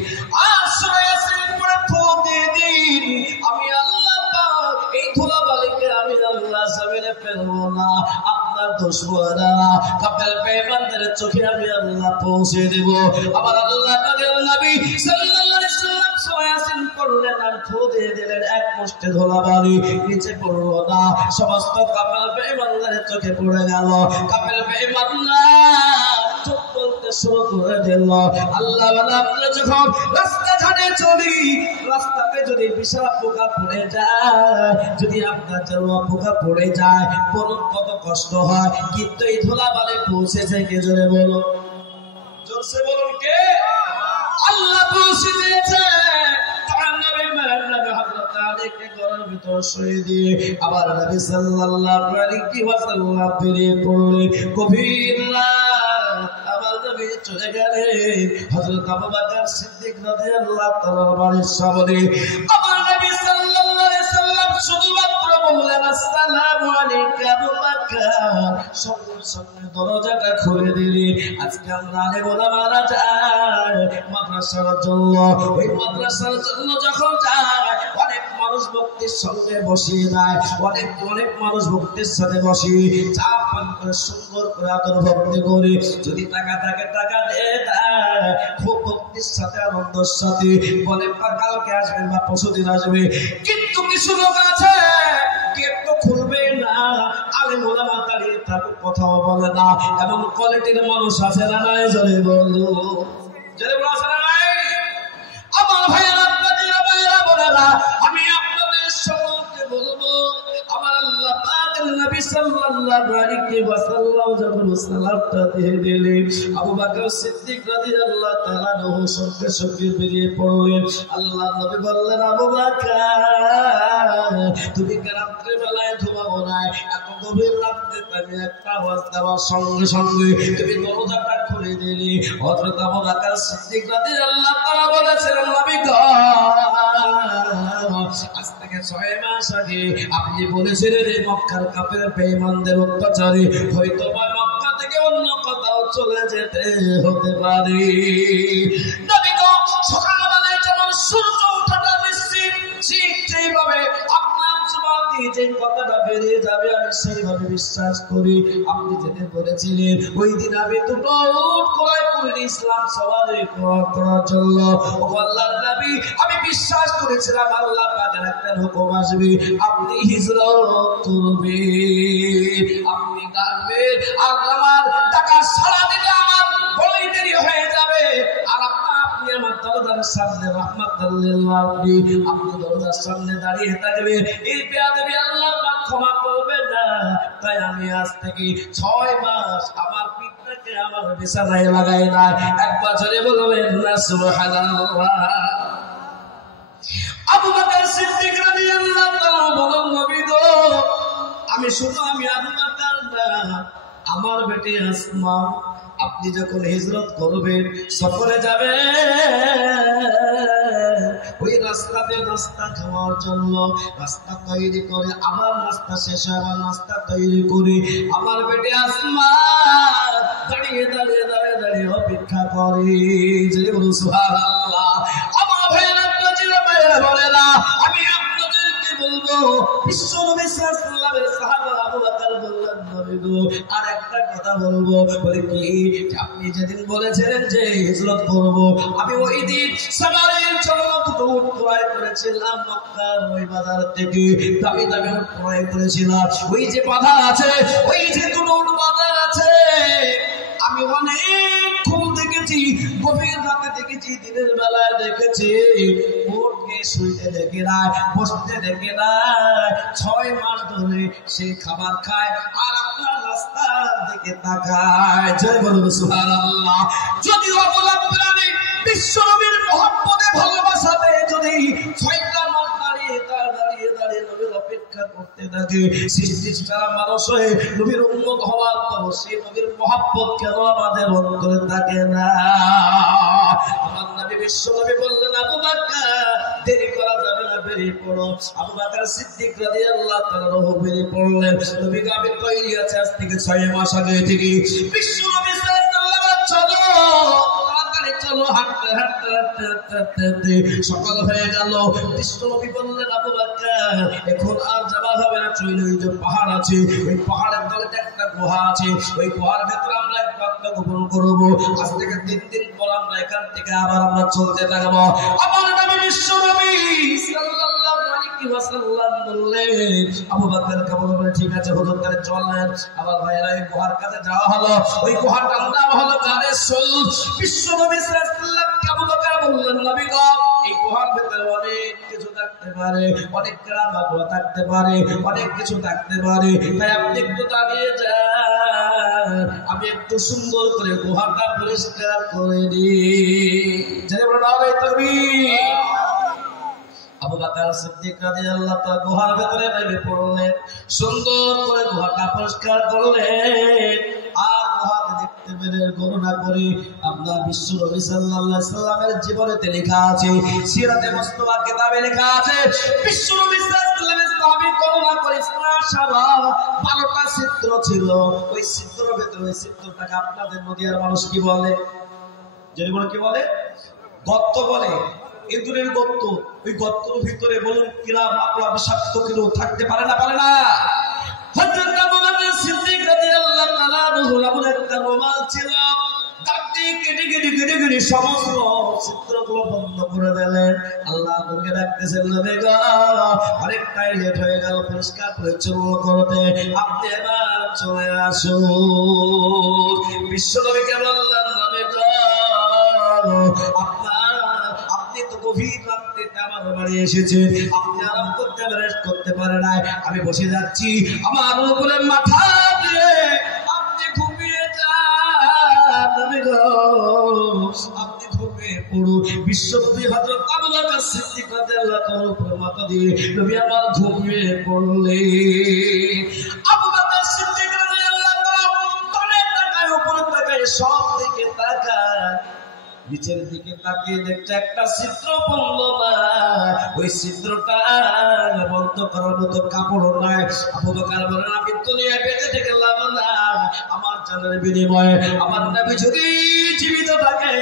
আর সূরা ইয়াসিন পড়ে ফুঁক দিয়ে দিন। আমি আল্লাহ পাক এই ধুলাবালিকে আমি আল্লাহ জমিনে ফেলবো না, আপনার দুশমনরা কাফের বেঈমানদের চোখে আমি আল্লাহ পৌঁছে দেব। আমার আল্লাহ পাকের নবী সাল্লাল্লাহু আলাইহি সাল্লাম সূরা ইয়াসিন পড়লেন আর ফু দিয়ে দিলেন, এক মুষ্টি ধুলাবালি নিচে পড়লো না, সমস্ত কাফের বেঈমানদের চোখে পড়ে গেল। কাফের বেঈমানরা চোখ বলতে শুরু করে দিল, আল্লাহ বলে আমরা যখন রাস্তাঘাটে চলি, রাস্তাতে যদি বিশাল পোকা পড়ে যায়, যদি আপনার জন্য পোকা পড়ে যায় বলুন কত কষ্ট হয়, কিন্তু এই ধুলাবালি পৌঁছেছে কে? জোরে বলুন, জোরসে বলুন কে? আল্লাহ পৌঁছে দিয়েছে। তার নবী মেহরাবে হযরত আলীকে ঘরের ভিতর শুয়ে দিয়ে আবার নবী সাল্লাল্লাহু আলাইহি ওয়াসাল্লাম বেরিয়ে পড়লেন। গভীর রাত আবার নবী চলে গেলেন হযরত আবু বকর সিদ্দিক রাদিয়াল্লাহু তাআলার বাড়ির সামনে। আমার নবী সাল্লাল্লাহু আলাইহি সাল্লাম শুধুমাত্র বললেন আসসালামু আলাইকা আবু বকর, সঙ্গে সঙ্গে দরজাটা খুলে দিলেন। আজকে আমরা আলেম ওলামারা যাই মাদ্রাসার জন্য, ওই মাদ্রাসার জন্য যখন যায় অনেক মানুষ ভক্তির সঙ্গে বসে যায়, অনেক মানুষ ভক্তির সাথে বসে চা পান করে সুন্দর করে আদর ভক্তি করে, যদি টাকা থাকে টাকা দিয়ে দেয় খুব ভক্তির সাথে আনন্দের সাথে বলে কালকে আসবেন বা পরশুদিন আসবে। কিন্তু কিছু লোক আছে গেট তো খুলবে না, আলেম ওলামা দাঁড়িয়ে থাকুক কথাও বলে না, এমন কোয়ালিটির মানুষ আছে না নাই? জোরে বলো, জোরে বলো আছে না নাই? আমার ভাইয়েরা আপনাদের ভাইয়েরা বলেরা, আমি আপনাদের সকলকে বলবো, আমার আল্লাহ পাকের নবী সাল্লাল্লাহু আলাইহি ওয়াসাল্লাম যখন সালাতটা দিয়ে দিলেন, আবু বকর সিদ্দিক রাদিয়াল্লাহু তাআলা নহ সঙ্গে সঙ্গে বেরিয়ে পড়লেন। আল্লাহ নবী বললেন, আবু বকর তুমি কি রাত্রে বেলায় ঘুমাবো না? এত গভীর রাতে তুমি একটা আওয়াজ দেওয়ার সঙ্গে সঙ্গে তুমি দরজাটা খুলে দিলে। হযরত আবু বকর সিদ্দিক রাদিয়াল্লাহু তাআলা বলেছিলেন, নবী গো আজ থেকে 6 মাস আগে আপনি বলেছিলেন এই মক্কার কাফের বেঈমানদের অত্যাচারে হয়তো বা মক্কা থেকে অন্য কোথাও চলে যেতে হতে পারে। নবী গো সকালবেলায় যেমন সূর্য ওঠাটা নিশ্চিত, ঠিক সেইভাবে আপনার জবাব দিয়ে যে কথাটা বেরিয়ে যাবে আমি সেইভাবে বিশ্বাস করি। আপনি যেতে বলেছিলেন ওই দিন আমি দুটো উট ক্রয় করে ইসলাম সবাই করার জন্য, ও আল্লাহর নবী আমি বিশ্বাস করেছিলাম আল্লাহ পাকের একটা হুকুম আসবে, আপনি হিজরত করবেন, আপনি ডাকবেন, আর আমার টাকা সারা দিলে আমার বড়ই দেরি হয়ে যাবে, আর আপনি আমার দরজার সামনে রাহমাতুল লিল আলামিন, আপনি দরজার সামনে দাঁড়িয়ে থাকবেন, এই বেয়াদবি আল্লাহ পাক ক্ষমা করবেন না। তাই আমি আজ থেকে 6 মাস আমার পিতাকে আমার বিছানায় লাগাই না। এক বছরে বলবেন না সুবহানাল্লাহ। আবু বকর সিদ্দিক রাদিয়াল্লাহু তাআলা বলেন, নবী গো আমি শুধু আমি আবু বকর না, আমার বেটি আসমা, আপনি যখন হিজরত করবেন, সফরে যাবেন, ওই রাস্তাতে নাস্তা খাওয়ার জন্য রাস্তা তৈরি করে, আমার নাস্তা শেষ আবার নাস্তা তৈরি করে আমার বেটি আসমা দাঁড়িয়ে দাঁড়িয়ে দাঁড়িয়ে দাঁড়িয়ে অপেক্ষা করে। যে বলুন সুবহানাল্লাহ। আমার ভাইয়েরা বলে না, আমি আপনাদেরকে বলবো, বিশ্ব নবী সাল্লাল্লাহু আলাইহি সাহাবা আবু বকর বললেন, নবী গো, আর একটা কথা বলবো। বলে কি? আপনি যেদিন বলেছিলেন যে হিজরত করব, আমি ওই দিন সামারের জন্য দুটো উট ক্রয় করেছিলাম মক্কার ওই বাজার থেকে, দামি দামি উট ক্রয় করেছিলাম। ওই যে বাধা আছে, ওই যে দুটো উট বাধা আছে, আমি অনেক খুব দেখেছি, গভীর রাতে দেখেছি, দিনের বেলায় দেখেছি, উটকে শুইতে দেখে না, বসতে দেখে না, 6 মাস ধরে সে খাবার খায় আর আপনার রাস্তার দিকে তাকায়। জয় বলুন সুবহানাল্লাহ। যদি অবলম্বনে বিশ্ব নবীর মহব্বতে ভালোবাসাতে যদি 6টা মাস দাঁড়িয়ে দাঁড়িয়ে নবীর অপেক্ষা করতে থাকে, সৃষ্টির মানুষ হয়ে নবীর উম্মত হওয়ার পর সেই নবীর মহব্বত কেন আমাদের অন্তরে থাকে না? আমার নবী বিশ্ব নবী বললেন, আবু বকর দেরি করা যাবে না, বেরিয়ে পড়ো। আবু বকর সিদ্দিক রাদিয়াল্লাহু তাআলা বেরিয়ে পড়লেন। নবী আমি তৈরি আছে আজ থেকে 6 মাস আগে থেকে। বিশ্ব নবী সাল্লাল্লাহু আলাইহি ওয়াসাল্লাম চলো, হাঁটতে হাঁটতে হাঁটতে হাঁটতে সকাল হয়ে গেল। বিশ্ব নবী বললেন, আবু বকর এখন আর যাওয়া হবে না, চলে ওই যে পাহাড় আছে, ওই পাহাড়ের তলে একটা গুহা আছে, ওই গুহার ভেতরে আমরা একটা গোপন করবো। আজ থেকে 3 দিন পর আমরা এখান থেকে আবার আমরা চলতে থাকবো। আমার নবী বিশ্ব নবী সাল্লাল্লাহু আলাইহি ওয়াসাল্লাম বললেন, আবু বকর কেমন বলে, ঠিক আছে হুজুর তাহলে চলেন। আমার ভাইয়েরা ওই গুহার কাছে যাওয়া হলো। ওই গুহাটার নাম হলো গারে সুল। বিশ্ব নবী সাল্লাল্লাহু আলাইহি ওয়াসাল্লাম আবু বকর বললেন, নবী গো, এই গুহার ভিতরে অনেক কিছু থাকতে পারে, অনেক কেরামত থাকতে পারে, অনেক কিছু থাকতে পারে, তাই আপনি একটু দাঁড়িয়ে যান, আমি একটু সুন্দর করে গুহাটা পরিষ্কার করে দিই। জেনে বলুন আল্লাহু তাকবীর। আবু বকর সিদ্দিক রাদিয়াল্লাহু তাআলা গুহার ভিতরে নেমে পড়লেন, সুন্দর করে গুহাটা পরিষ্কার করলেন। আর গুহাতে দেখতে পেলেন, গণনা করি আমরা বিশ্ব নবী সাল্লাল্লাহু আলাইহি সাল্লামের জীবনেতে লেখা আছে, সিরাতে মুস্তাফা কিতাবে লেখা আছে, বিশ্ব নবী সাল্লাল্লাহু আলাইহি সাল্লামের গণনা করি 12টা চিত্র ছিল। ওই চিত্রের ভিতরে, ওই চিত্রটাকে আপনাদের নদিয়ার মানুষ কি বলে? যদি বলে কি বলে? গর্ত বলে। ইঁদুরের গর্ত। ওই গর্তের ভিতরে বলুন কিরা মাকড়া বিষাক্ত কিন্তু থাকতে পারে না, পারে না। হযরত আবু বকর সিদ্দিক রাদিয়াল্লাহু তাআলা এমন একটা রুমাল ছিল, তার দিয়ে কেটে কেটে কেটে কেটে সমস্ত চিত্রগুলো বন্ধ করে দিলেন। আল্লাহ নবীকে ডাকতেছেন, নবী গো, অনেকটাই লেট হয়ে গেল পরিষ্কার পরিচ্ছন্ন করতে, আপনি এবার চলে আসুন। বিশ্ব নবীকে বললেন, নবী গো, আপনি তো গভীর রাত্রিতে আমার বাড়ি এসেছেন, আপনি আরাম করতে পারে নাই, আমি বসে যাচ্ছি, আমার উপরে মাথা দিয়ে আপনি ঘুমিয়ে যান, আপনি ঘুমিয়ে পড়ুন। বিশ্বনবী হযরত আবু বকর সিদ্দিক রাদিয়াল্লাহু তাআলার উপরে মাথা দিয়ে নবী আমার ঘুমিয়ে পড়লেন। আবু বকর সিদ্দিক রাদিয়াল্লাহু তাআলা তলে তাকায়, উপরে তাকায়, সব দিকে তাকায়, নিচের দিকে তাকিয়ে দেখছে একটা চিত্র বন্ধ না, ওই চিত্রটা বন্ধ করার মতো কাপড় নাই। আবু বকর বলেন, আমি দুনিয়ায় বেঁচে থেকে লাভ না, আমার জানের বিনিময়ে আমার নবী যদি জীবিত থাকে,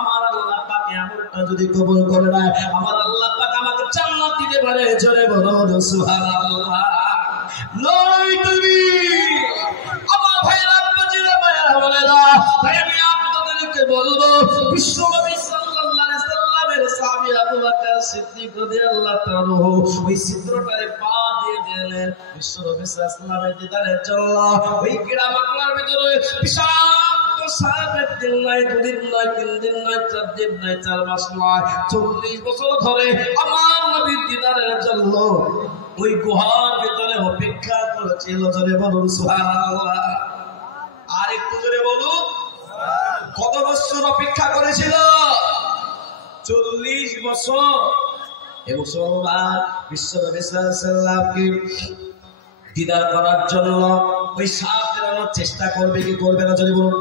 আমার আল্লাহ পাক আমলটা যদি কবুল করে নেয়, আমার আল্লাহ পাক আমাকে জান্নাত দিতে পারে। জোরে বলুন সুবহানাল্লাহ। নয় তুমি আমার ভাইরা বাজিরা ভাইরা বলে না, তাই আমি আপনাদেরকে বলবো, বিশ্বনবী সাল্লাল্লাহু আলাইহি সাল্লামের সাহাবী আবু বকর সিদ্দিক রাদিয়াল্লাহু তাআলা ওই চিত্রটারে পা দিয়ে দিলেন বিশ্বনবী সাল্লাল্লাহু আলাইহি সাল্লামের দিদারের জন্য। ওই কিরা মাকড়ার ভিতরে বিষাক্ত সাপের দিন নয়, 2 দিন নয়, 3 দিন নয়, 4 দিন নয়, 4 মাস নয়, 40 বছর ধরে আমার নবীর দিদারের জন্য ওই গুহার ভিতরে অপেক্ষা করেছিল। জোরে বলুন সুবহানাল্লাহ। আর একটু জোরে বলুন, কত বছর অপেক্ষা করেছিল? 40 বছর। এবং বিশ্বনবী সাল্লাল্লাহু আলাইহি সাল্লামকে দিদার করার জন্য ওই সাপ বেরোনোর চেষ্টা করবে কি করবে না যদি বলুন,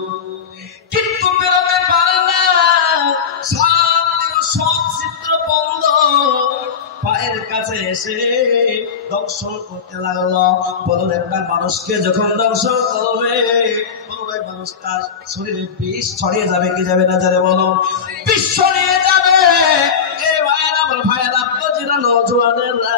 কিন্তু বেরোতে পারে না। সাপ সব চিত্র বন্ধ, পায়ের কাছে এসে দংশন করতে লাগলো। বলুন একটা মানুষকে যখন দংশন করবে, বলুন ওই মানুষটার শরীরে বিষ ছড়িয়ে যাবে কি যাবে না জানে বলো, বিষ ছড়িয়ে যাবে। এ ভাইয়েরা আমার ভাইয়েরা যেটা নজওয়ানেরা,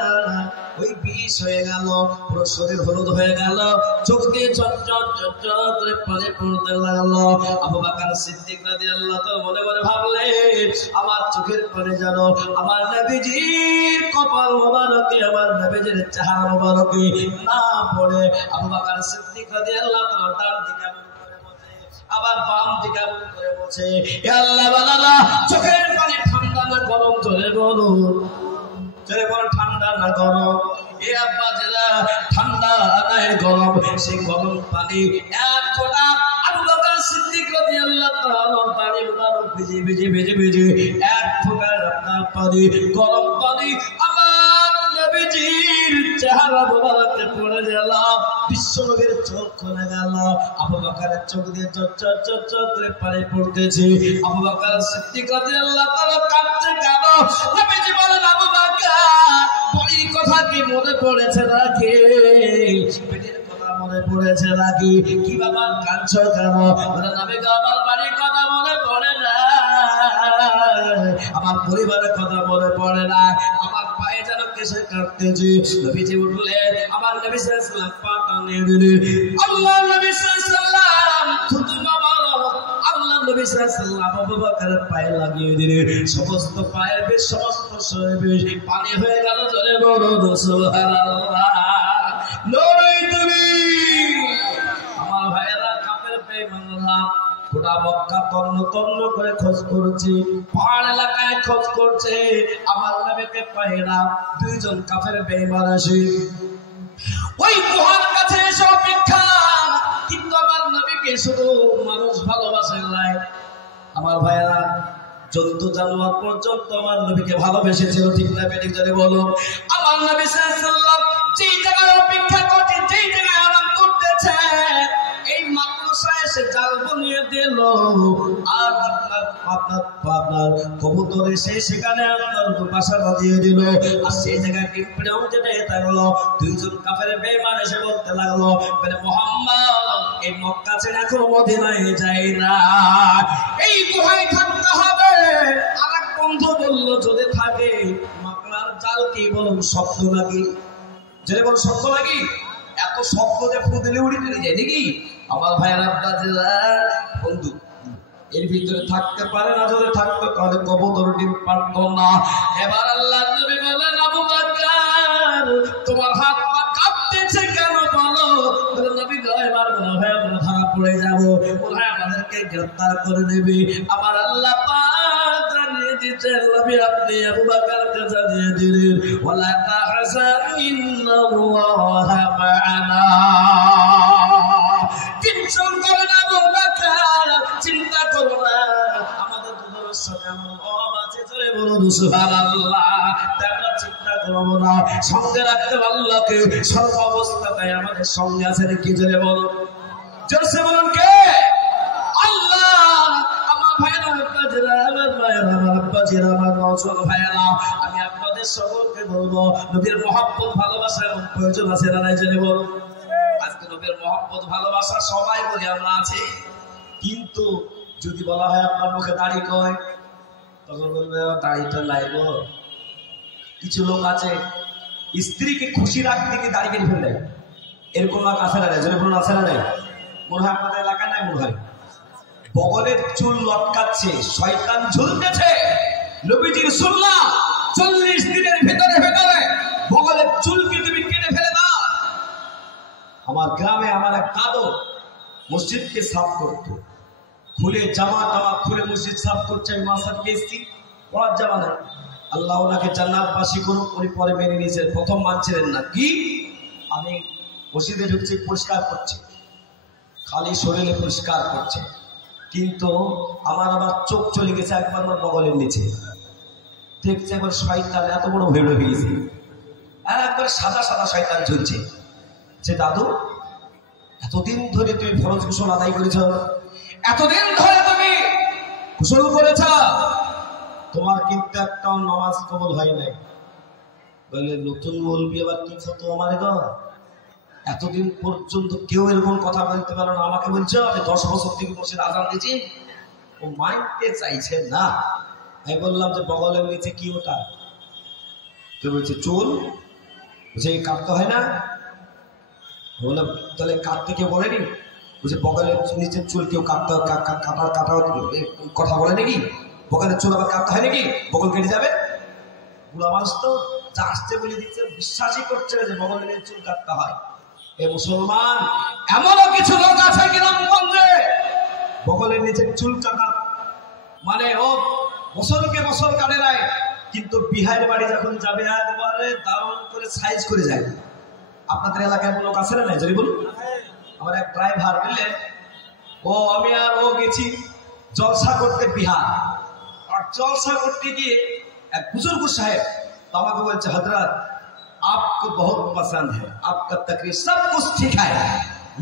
ওই বিষ হয়ে গেল, পুরো শরীর হলুদ হয়ে গেল, চোখ দিয়ে চটচট চটচট করে পানি পড়তে লাগলো। আবু বকর সিদ্দিক রাদিয়াল্লাহু তাআলা মনে মনে ভাবলেন, আমার চোখের পানি যেন আমার নবীজির কপাল মোবারকে, আমার নবীজির চেহারা মোবারকে না পড়ে। আবু বকর সিদ্দিক রাদিয়াল্লাহু তাআলা ডান দিকে আবার বাম দিকে করে বসে, এ আল্লাহ বালালা, চোখের পানি ঠান্ডা না গরম জলে বলুন, জলে বল ঠান্ডা না গরম। এ আব্বা যারা ঠান্ডা নাই গরম, সেই গরম পানি এক ফোঁটা আবু বকর সিদ্দিক রাদিয়াল্লাহু তাআলা পানি মুবারক ভিজে ভিজে ভিজে ভিজে এক ফোঁটা আপনার পানি, গরম পানি আমার নবীজির চেহারা মোবারকে পড়ে গেল। বিশ্বনবীর চোখ খুলে গেল। আবু বকরের চোখ দিয়ে চট চট চট করে পানি পড়তেছে। আবু বকর সিদ্দিক রাদিয়াল্লাহু তাআলা কাঁদতে কেন? নবীজি বলেন, আবু বকর ওই কথা কি মনে পড়েছে নাকি? পেটের কথা মনে পড়েছে নাকি? কি বাবা কাঁদছো কেন? বলে নবী গো, আমার বাড়ির কথা মনে পড়ে না, আমার পরিবারের কথা মনে পড়ে না, আমার পায়ে যেন কেসে কাটতেছে। নবীজি উঠলেন, আমার নবী সাল্লাল্লাহু আলাইহি ওয়াসাল্লাম পা টানিয়ে দিলেন। আল্লাহ নবী সাল্লাল্লাহু আলাইহি ওয়াসাল্লাম থুতু মোবারক আল্লাহ নবী সাল্লাল্লাহু আলাইহি ওয়াসাল্লাম আবু বকরের পায়ে লাগিয়ে দিলেন। সমস্ত পায়ের বেশ, সমস্ত শরীর বেশ পানি হয়ে গেল। জলে বড় সুবহানাল্লাহ, নবী তুমি আমার ভাইয়েরা কাফের বেঈমানরা গোটা মক্কা তন্ন তন্ন করে খোঁজ করছে, পাহাড় এলাকায় খোঁজ করছে, আমার নবীকে পায় না। দুইজন কাফের বেঈমান আসে ওই গুহার কাছে এসে অপেক্ষা, কিন্তু আমার নবীকে শুধু মানুষ ভালোবাসে নাই, আমার ভাইয়েরা জন্তু জানোয়ার পর্যন্ত আমার নবীকে ভালোবেসেছিল। ঠিক না বেঠিক যদি বলো, আমার নবী সাল্লাল্লাহু আলাইহি ওয়াসাল্লাম যেই জায়গায় অপেক্ষা করছে, যেই জায়গায় আরাম করতেছে, এই মাদ্রাসা এসে জাল বনিয়ে দিল। আর আপনার কবুতর এসে সেখানে আপনার বাসা বাঁধিয়ে দিল। আর সেই জায়গায় পিঁপড়েও যেতে থাকলো। দুইজন কাফের বেঈমান এসে বলতে লাগলো, বলে মুহাম্মদ এই মক্কা ছেড়ে এখনো মদিনায় যাই না, এই গুহায় থাকতে হবে। আর এক বন্ধু বলল, যদি থাকে মাকড়ার জাল কি বলুন শব্দ নাকি? যদি বলুন শব্দ নাকি? এত শব্দ যে ফু দিলে উড়ে চলে যায় নাকি? আমার ভাইয়েরা বন্ধু এর ভিতরে থাকতে পারে না, যদি থাকতো তাহলে কবুতর ডিম পারত না। এবার আল্লাহ নবী বলেন, আবু বকর তোমার হাত পা কাঁপতেছে কেন বলো? বলে নবী গো, এবার মনে হয় আমরা ধরা পড়ে যাবো, মনে হয় আমাদেরকে গ্রেফতার করে নেবে। আমার আল্লাহ পাক জানিয়ে দিচ্ছেন, নবী আপনি আবু বকরকে জানিয়ে দিলেন, ওয়ালা তাহজান ইন্নাল্লাহা মা'ানা। টেনশন করো না আবু বকর, চিন্তা করো না, আমাদের দুজনের সাথে আমার রব আছে। জোরে বলুন সুবহানাল্লাহ। আমরা চিন্তা করবো না, সঙ্গে রাখতে আল্লাহকে সর্ব অবস্থায় আমাদের সঙ্গে আছেন। কি জোরে বলুন, জোরসে বলুন কে? আল্লাহ। আমার ভাইরা, আমার মায়েরা, আমার আব্বাজিরা, আমার নওজোয়ান ভাইরা, আমি আপনাদের সকলকে বলবো, নবীর মহব্বত ভালোবাসা এবং প্রয়োজন আছে না নাই? জোরে বলুন। আজকে নবীর মহব্বত ভালোবাসা সবাই বলি আমরা আছে, কিন্তু যদি বলা হয় আপনার মুখে দাড়ি কয়, তখন বলবে দাড়িটা নাই গো। কিছু লোক আছে স্ত্রীকে খুশি রাখতে গিয়ে দাড়ি কেটে ফেলে, এরকম লোক আছে না? যদি বলুন আছে না? নেই? মনে হয় আপনাদের এলাকায় নাই, মনে হয়। বগলের চুল লটকাচ্ছে, শয়তান ঝুলতেছে। নবীজির সুন্নাহ 40 দিনের ভেতরে ভেতরে বগলের চুলকে তুমি কেটে ফেলে দাও। আমার গ্রামে আমার এক দাদু মসজিদকে সাফ করতো, খুলে জামা টামা খুলে মসজিদ সাফ করছে। আমি মাসার গেছি, পড়ার জামা নাই। আল্লাহ ওনাকে জান্নাতবাসী করুক। উনি পরে মেনে নিয়েছেন, প্রথম মানছিলেন না। কি আমি মসজিদে ঢুকছি, পরিষ্কার করছি, খালি শরীরে পরিষ্কার করছে, কিন্তু আমার চোখ চলে গেছে একবার আমার বগলের নিচে। দেখছে একবার শয়তান এত বড় ভেড়ে গিয়েছে, একবার সাদা সাদা শয়তান ঝুলছে। যে দাদু এতদিন ধরে তুমি ফরজ গোসল আদায় করেছ, এতদিন ধরে তুমি গোসল করেছ, তোমার কিন্তু একটাও নামাজ কবুল হয় নাই। বলে নতুন বলবি আবার কি ফতো আমার গো, এতদিন পর্যন্ত কেউ এরকম কথা বলতে পারো না, আমাকে বলছো আমি 10 বছর থেকে বসে আজান দিয়েছি। ও মানতে চাইছে না। আমি বললাম যে বগলের নিচে কি ওটা? কেউ বলছে চুল, বুঝে কাটতে হয় না। বললাম তাহলে কাটতে কেউ বলেনি? বুঝে বগলের নিচের চুল কেউ কাটার কথা বলে নাকি? বগলের চুল আবার কাটতে হয় নাকি? বগল কেটে যাবে? বুড়া মানুষ তো যা আসতে বলে দিচ্ছে, বিশ্বাসই করছে না যে বগলের চুল কাটতে হয়। এ মুসলমান, এমনও কিছু লোক আছে গ্রামগঞ্জে বগলের নিচে চুল কাটা মানে ও বছরকে বছর কাটে নাই, কিন্তু বিহারের বাড়ি যখন যাবে একবারে দারুণ করে সাইজ করে যায়। আপনাদের এলাকায় লোক আছে না? যদি বলুন, আমার এক ড্রাইভার বুঝলেন, আমি আর ও গেছি জলসা করতে বিহার। আর জলসা করতে গিয়ে এক বুजुर्ग साहब तो আমাকে বলছে, हजरत आपको बहुत पसंद है, आपका तकरीर सब कुछ ठीक है,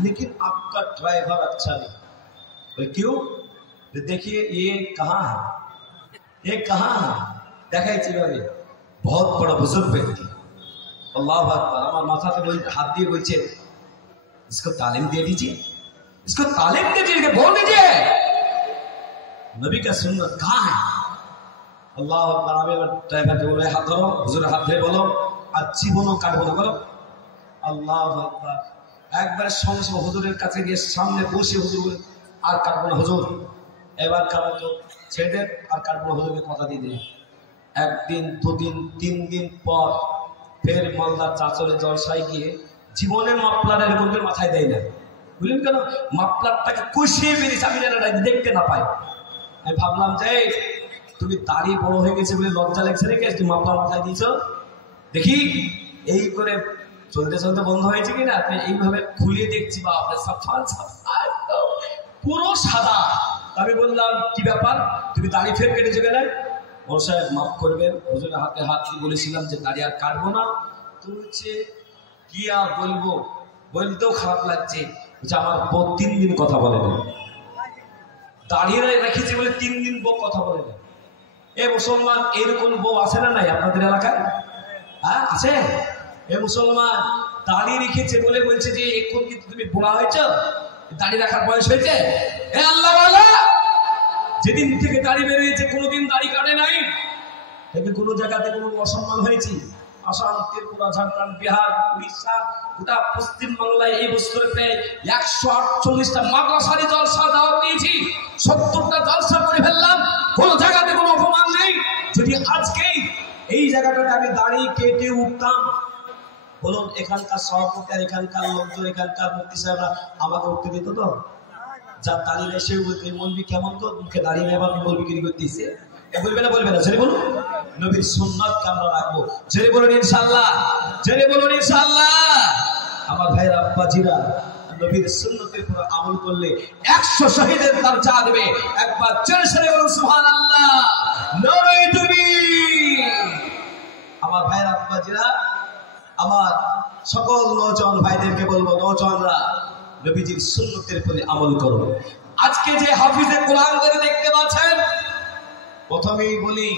लेकिन आपका ड्राइवर अच्छा नहीं। बोले क्यों? देखिए ये कहाँ है, ये कहाँ है? देखा चाहिए बहुत बड़ा बुजुर्ग व्यक्ति, अल्लाह अकबर। हमारे माथा पे हाथ दिए बोलছে, इसको तालीम दे दीजिए, इसको तालीम दे दीजिए, बोल दीजिए नबी का सुन्नत कहाँ है। अल्लाह अकबर। আমি ড্রাইভারকে বলে হাত ধরো, হুজুরের হাত ধরে বলো আর জীবনও কাটবো না, বলো আল্লাহ আকবার। একবার সঙ্গে সঙ্গে হুজুরের কাছে গিয়ে সামনে বসে হুজুর আর কাটবো না হুজুর, এবার কারো তো ছেড়ে দেন আর কাটবো না, হুজুরকে কথা দিয়ে দিন। একদিন, দুদিন, 3 দিন পর ফের মালদার চাচলে জলসায় গিয়ে জীবনে মাপলার এরকম মাথায় দেয় না। বুঝলেন কেন? মাপলারটাকে কষিয়ে বেরিয়েছে, আমি যেন দেখতে না পাই। আমি ভাবলাম যে তুমি দাড়ি বড় হয়ে গেছে বলে লজ্জা লাগছে রেখে তুমি মাপলার মাথায় দিয়েছ, দেখি এই করে চলতে চলতে বন্ধ হয়েছে কিনা। আপনি এইভাবে খুলিয়ে দেখছি, বা আপনার পুরো সাদা। আমি বললাম কি ব্যাপার, তুমি দাড়ি ফের কেটেছো কেন? ও সাহেব মাফ করবেন, হুজুরের হাতে হাত দিয়ে বলেছিলাম যে দাড়ি আর কাটবো না। তো হচ্ছে কি আর বলবো, বলতেও খারাপ লাগছে যে আমার বউ 3 দিন কথা বলে না, দাঁড়িয়ে রেখেছে বলে 3 দিন বউ কথা বলে না। এ মুসলমান, এরকম বউ আছে না নাই আপনাদের এলাকায়? হ্যাঁ আছে। এ মুসলমান, দাড়ি রেখেছে বলে বলছে যে এখন কিন্তু তুমি বুড়া হয়েছ, দাড়ি রাখার বয়স হয়েছে। এ আল্লাহ ওয়ালা, যেদিন থেকে দাড়ি বেরিয়েছে কোনোদিন দাড়ি কাটে নাই, থেকে কোনো জায়গাতে কোনো অসম্মান হয়েছে? আসাম, ত্রিপুরা, ঝাড়খণ্ড, বিহার, উড়িষ্যা, গোটা পশ্চিম বাংলায় এই বছরে প্রায় 148টা মাদ্রাসারি জলসা দাওয়াত দিয়েছি, 70টা জলসা করে ফেললাম, কোনো জায়গাতে কোনো অপমান নেই। যদি আজকে এই জায়গাটাতে আমি দাড়ি কেটে উঠতাম, বলুন এখানকার সভাপতি আর এখানকার লোকজন, এখানকার মুফতি সাহেবরা আমাকে উঠতে দিত তো? যার দাড়ি নেই সে বলবি কেমন তো, মুখে দাড়ি নেই আবার বলবি কি করতেছে? বলবে না বলবে না? জেনে বলুন, নবীর সুন্নাতকে আমরা রাখবো। জেনে বলুন ইনশাআল্লাহ, জেনে বলুন ইনশাআল্লাহ। আমার ভাইয়ের আব্বাজিরা, নবীর সুন্নতের উপর আমল করলে 100 শহীদের দরজা দেবে। একবার জোরে বলুন সুবহানাল্লাহ, নবী তুমি। আমার ভাইয়ের আব্বাজিরা, আমার সকল নওজোয়ান ভাইদেরকে বলবো, নওজোয়ানরা নবীজির সুন্নতের উপর আমল করো। আজকে যে হাফিজে কোরআন করে দেখতে পাচ্ছেন, প্রথমেই বলি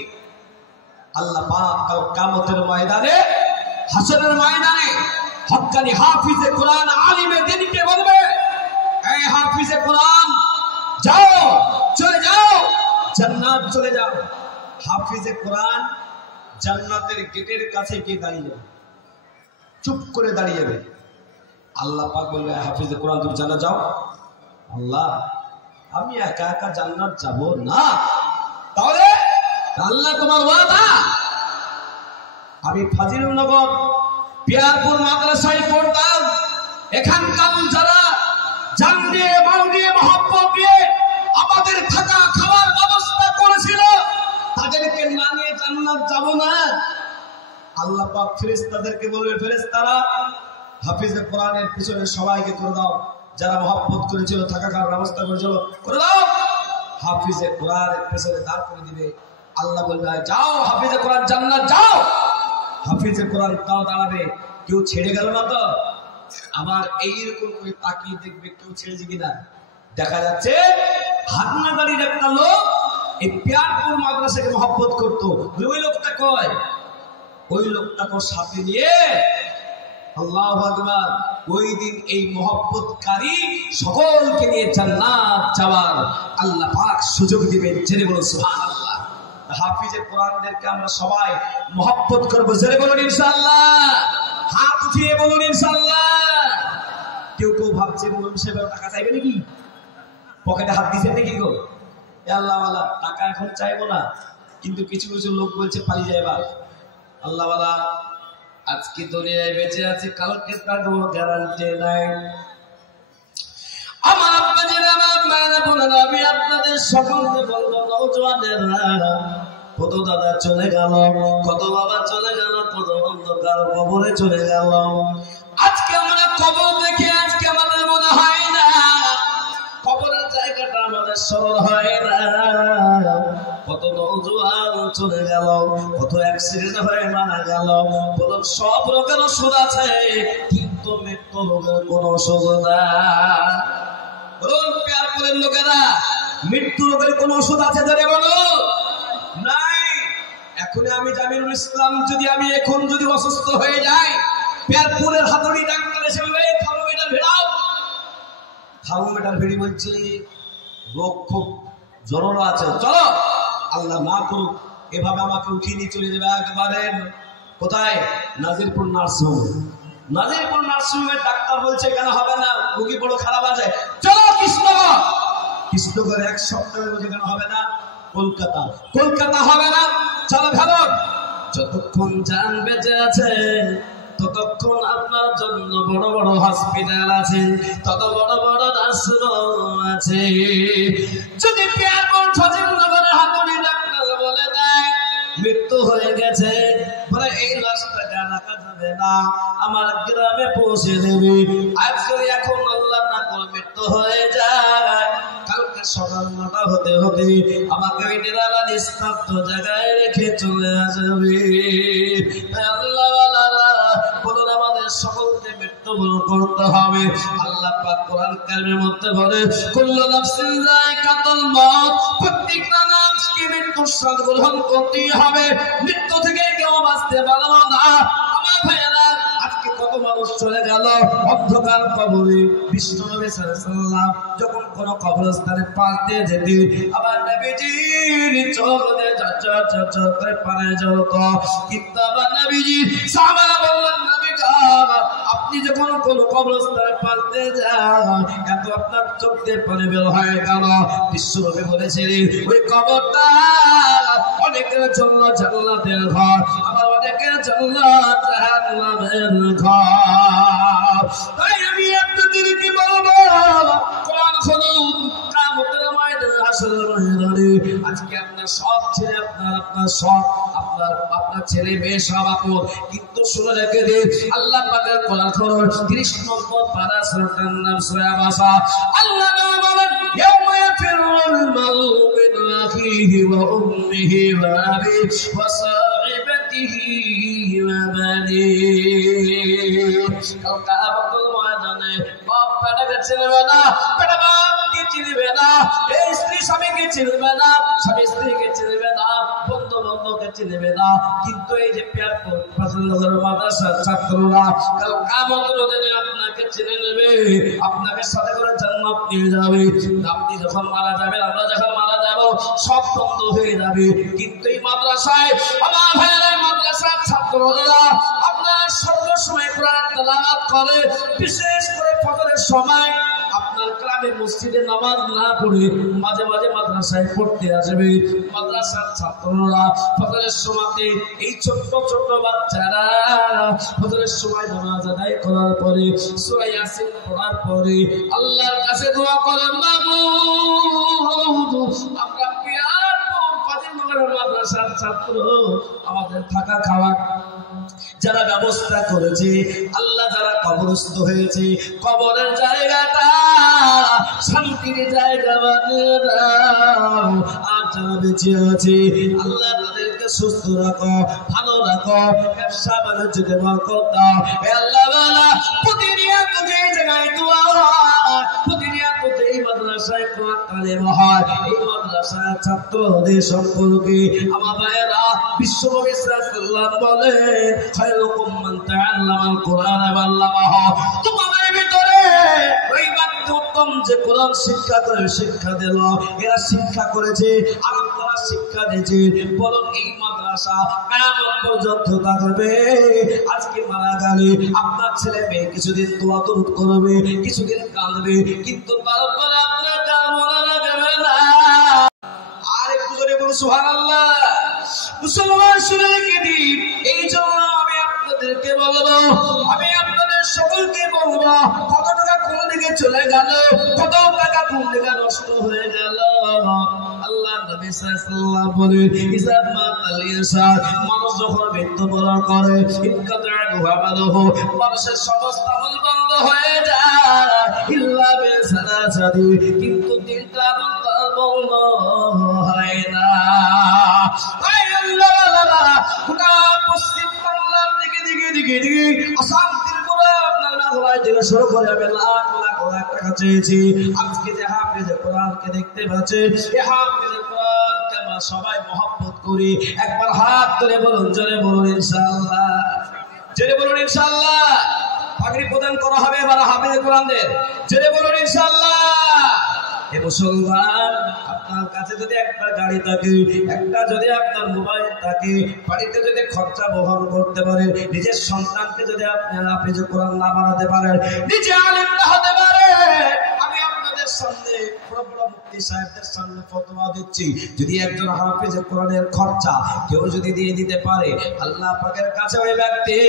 আল্লাহ পাক কাল কিয়ামতের ময়দানে, হাসরের ময়দানে হক্কানি হাফিজে কোরআন আলিমে দিনকে বলবে, এই হাফিজে কোরআন যাও, চলে যাও, জান্নাত চলে যাও। হাফিজে কোরআন জান্নাতের গেটের কাছে গিয়ে দাঁড়িয়ে যাবে, চুপ করে দাঁড়িয়ে যাবে। আল্লাহ পাক বলবে, হাফিজে কোরআন তুমি জান্নাত যাও। আল্লাহ, আমি একা একা জান্নাত যাব না। তাহলে আল্লাহ তোমার ওয়াদা, আমি ফাজিলনগর পিয়ারপুর মাদ্রাসায় পড়তাম, এখানকার যারা জান দিয়ে মাল দিয়ে মহব্বত দিয়ে আমাদের থাকা খাওয়ার ব্যবস্থা করেছিল, তাদেরকে না নিয়ে জান্নাত যাব না। আল্লাহ পাক ফেরেশতাদেরকে বলবে, ফেরেশতারা হাফিজে কোরআনের পিছনে সবাইকে করে দাও, যারা মহব্বত করেছিল, থাকা খাওয়ার ব্যবস্থা করেছিল করে দাও। হাফিজে কোরআনের পিছনে দাঁড় করে দিবে। আল্লাহ বলবে, যাও হাফিজে কোরআন জান্নাত যাও। হাফিজে কোরআন তাও দাঁড়াবে, কেউ ছেড়ে গেল না তো? আবার এইরকম করে তাকিয়ে দেখবে কেউ ছেড়েছে কিনা। দেখা যাচ্ছে হাতনাগাড়ির একটা লোক এই পিয়ারপুর মাদ্রাসাকে মহব্বত করতো। ওই লোকটা কয়, ওই লোকটাকে সাথে নিয়ে আল্লাহু আকবার, ওই দিন এই মহব্বতকারী সকলকে নিয়ে জান্নাত যাওয়ার আল্লাহ পাক সুযোগ দিবেন। জেনে বলুন সুবহানাল্লাহ। হাফিজে কোরআনদেরকে আমরা সবাই মহব্বত করবো। জেনে বলুন ইনশাআল্লাহ। হাত উঠিয়ে বলুন ইনশাআল্লাহ। কেউ কেউ ভাবছে বলুন সেবা টাকা চাইবে নাকি, পকেটে হাত দিছে নাকি গো? আল্লাহ ওয়ালা টাকা এখন চাইবো না, কিন্তু কিছু কিছু লোক বলছে পালিয়ে যাইবা। আল্লাহ ওয়ালা আজকে দুনিয়ায় বেঁচে আছে, কালকে তার কোনো গ্যারান্টি নাই। আমার আপনাদের আমার মায়েরা বলেন, আমি আপনাদের সকলকে বলবো নওজোয়ানেরা, কত দাদা চলে গেল, কত বাবা চলে গেল, কত অন্ধকার কবরে চলে গেল। আজকে আমরা কবর দেখে আজকে আমাদের মনে হয় না, কবরের জায়গাটা আমাদের স্মরণ হয় না। কত নওজোয়ান চলে গেল, কত অ্যাক্সিডেন্ট হয়ে মারা গেল। বলুন সব রোগের ওষুধ আছে, কিন্তু মৃত্যু রোগের কোন ওষুধ না। বলুন পিয়ারপুরের লোকেরা, মৃত্যু রোগের কোন ওষুধ আছে যারা বলো নাই? এখন আমি জামিনুল ইসলাম যদি আমি এখন যদি অসুস্থ হয়ে যাই, পিয়ারপুরের হাতুড়ি ডাক্তার এসে বলবে থার্মোমিটার ভিড়াও। থার্মোমিটার ভিড়ি বলছে রোগ খুব জরুরি আছে, চলো। আল্লাহ না করুক এভাবে আমাকে উঠিয়ে নিয়ে চলে যাবে একবারে কোথায়? নাজিরপুর নার্সিংহোম। নাজিরপুর নার্সিংহোমের ডাক্তার বলছে কেন হবে না, রোগী বড় খারাপ আছে, চলো কৃষ্ণগড়। কৃষ্ণগড়ে এক সপ্তাহের রোগী কেন হবে না? কলকাতা। কলকাতা হবে না, চলো ভারত। যতক্ষণ জান বেঁচে আছে ততক্ষণ আপনার জন্য বড় বড় হসপিটাল আছে, তত বড় বড় নার্সিংহোম আছে। যদি পিয়ারপুর ফজিলনগরের হাতুড়ি ডাক্তার বলে দেয় মৃত্যু হয়ে গেছে, বলে এই লাশটাকে রাখা যাবে না, আমার গ্রামে পৌঁছে দেবে। আজকে এখন আল্লাহ না করে মৃত্যু হয়ে যায়, কালকে সকাল 9টা হতে হতে আমাকে ওই নিরালা নিস্তব্ধ জায়গায় রেখে চলে আসবে। আল্লাহ বলুন আমাদের সকলকে মৃত্যুবরণ করতে হবে। আল্লাহ পাক কোরআন কারীমের মধ্যে বলে কুল্লু নাফসিন যায়কাতুল মাউত, প্রত্যেকটা নাফসকে মৃত্যুর স্বাদ গ্রহণ করতেই হবে। মৃত্যু থেকে কেউ বাঁচতে পারবে না। আমার ভাইয়েরা, আজকে কত মানুষ চলে গেল অন্ধকার কবরে। বিষ্ণু নবী সাল্লাল্লাহু আলাইহি ওয়াসাল্লাম যখন কোন কবরস্থানে পাশ দিয়ে যেতেন, আবার নবীজির চোখ দিয়ে ঝরঝর করে পানি ঝরতো। কিন্তু আবার নবীজি সাহাবারা বললেন, নবী গো, আপনি যখন কোন কবরস্থানে পাশ দিয়ে যান এত আপনার চোখ দিয়ে পানি বের হয় কেন? বিষ্ণু নবী বলেছিলেন ওই কবরটা অনেকের জন্য জান্নাতের ঘর, আবার অনেকের জন্য জাহান্নামের ঘর। তাই আমি আপনাদেরকে বলবো, কোরআন খুলুন, কিয়ামতের ময়দানে, হাসরের ময়দানে আজকে আপনার সব ছেলে আপনার সব আপনার ছেলে মেয়ে সব আপন, কিন্তু শুনে রেখে দিন আল্লাহ পাকের কোরআন খুলুন 30 নম্বর পারা সূরার নাম সূরা আবাসা। আল্লাহ বলেন ইয়াউমা ইয়াফিরুল মারউ মিন আখিহি ওয়া উম্মিহি ওয়া আবিহি ওয়া সাহিবাতিহি ওয়া বানিহি। কাল কিয়ামতের ময়দানে বাপ বেটাকে চিনবে না, বেটা বাপকে চিনবে না, এই স্ত্রী স্বামীকে চিনবে না, স্বামী স্ত্রীকে চিনবে না, বন্ধু বান্ধবকে চিনবে না। কিন্তু এই যে পিয়ারপুর ফজিলনগরের মাদ্রাসার ছাত্ররা কাল কিয়ামতের দিনে আপনাকে চিনে নেবে, আপনাকে সাথে করে জান্নাত নিয়ে যাবে। আপনি যখন মারা যাবেন, আমরা যখন মারা যাব, সব বন্ধ হয়ে যাবে। কিন্তু এই মাদ্রাসায় আমার ভাইয়েরা, মাদ্রাসার ছাত্ররা আপনার সব সময় কোরআন তেলাওয়াত করে, বিশেষ করে ফজরের সময় আপনার গ্রামে মসজিদে নামাজ না পড়ে মাঝে মাঝে মাদ্রাসায় পড়তে আসবে। মাদ্রাসার ছাত্ররা ফজরের সময়তে এই ছোট্ট ছোট্ট বাচ্চারা ফজরের সময় নামাজ আদায় করার পরে সূরা ইয়াসিন পড়ার পরে আল্লাহর কাছে দোয়া করেন, মাবুদ আমরা পিয়ারপুর ফজিলনগরের মাদ্রাসার ছাত্র, আমাদের থাকা খাওয়া যারা ব্যবস্থা করেছে, আল্লাহ যারা কবরস্থ হয়েছে, কবরের জায়গাটা শান্তির জায়গা বানিয়ে দাও। আর যারা বেঁচে আছে আল্লাহ তাদেরকে পরিবারকে সুস্থ রাখো, ভালো রাখো, ব্যবসা বাণিজ্যতে বরকত দাও। হে আল্লাহ ওয়ালা, প্রতিনিয়ত যে জায়গায় দোয়া হয়, প্রতিনিয়ত যেই মাদ্রাসায় কোরআন তালিম হয়, এই মাদ্রাসার ছাত্রদের সম্পর্কে আমার ভাইয়েরা বিশ্বনবী সাল্লাল্লাহু আলাইহি বলেন, খায়রুকুম মান তাআল্লামাল কুরআন ওয়া আল্লামাহু। তোমাদের ভিতরে ওই ব্যক্তি উত্তম যে কোরআন শিক্ষা করে, শিক্ষা দিল, এরা শিক্ষা করেছে আর আপনারা শিক্ষা দিয়েছে। বলুন এই মাদ্রাসা কিয়ামত পর্যন্ত থাকবে। আজকে মারা গেলে আপনার ছেলে মেয়ে কিছুদিন দোয়া দরুদ করবে, কিছুদিন কাঁদবে, কিন্তু তারপরে আপনার কার মনে লাগবে না। আর একটু জোরে বলুন সুবহানাল্লাহ। মুসলমান শুনে রেখে দিন, এই জন্য আমি আপনাদেরকে বলবো, আমি আপনাদের সকলকে বলবো, কত টাকা কোন দিকে চলে গেল, কত টাকা কোন দিকে নষ্ট হয়ে গেল। আল্লাহ নবী সাল্লাল্লাহু আলাইহি বলেন, হিসাব মাতাল ইনসান, মানুষ যখন মৃত্যুবরণ করে, ইনকাতারু আমালুহু, মানুষের সমস্ত আমল বন্ধ হয়ে যায়, ইল্লা বিসালাসাতি, কিন্তু তিনটা আমল বন্ধ হয় না। গোটা পশ্চিম বাংলার দিকে দিকে দিকে দিকে আসাম ত্রিপুরা আপনার নাগরায় থেকে শুরু করে আমি লাখ লাখ টাকা চেয়েছি। আজকে যে হাফেজে কোরআনকে দেখতে পাচ্ছেন, এই হাফেজে কোরআনকে আমরা সবাই মহব্বত করি। একবার হাত তুলে বলুন, জোরে বলুন ইনশাআল্লাহ, জোরে বলুন ইনশাআল্লাহ। পাগড়ি প্রদান করা হবে এবার হাফেজে কোরআনদের, জোরে বলুন ইনশাআল্লাহ। এ মুসলমান, আপনার কাছে যদি একটা গাড়ি থাকে, একটা যদি আপনার মোবাইল থাকে, বাড়িতে যদি খরচা বহন করতে পারেন, নিজের সন্তানকে যদি আপনি হাফেজ কোরআন না বানাতে পারেন, নিজে আলেম না হতে পারে, আমি আপনাদের সামনে বড় বড় মুফতি সাহেবদের সামনে ফতোয়া দিচ্ছি, যদি একজন হাফেজ কোরআনের খরচা কেউ যদি দিয়ে দিতে পারে, আল্লাহ পাকের কাছে ওই ব্যক্তি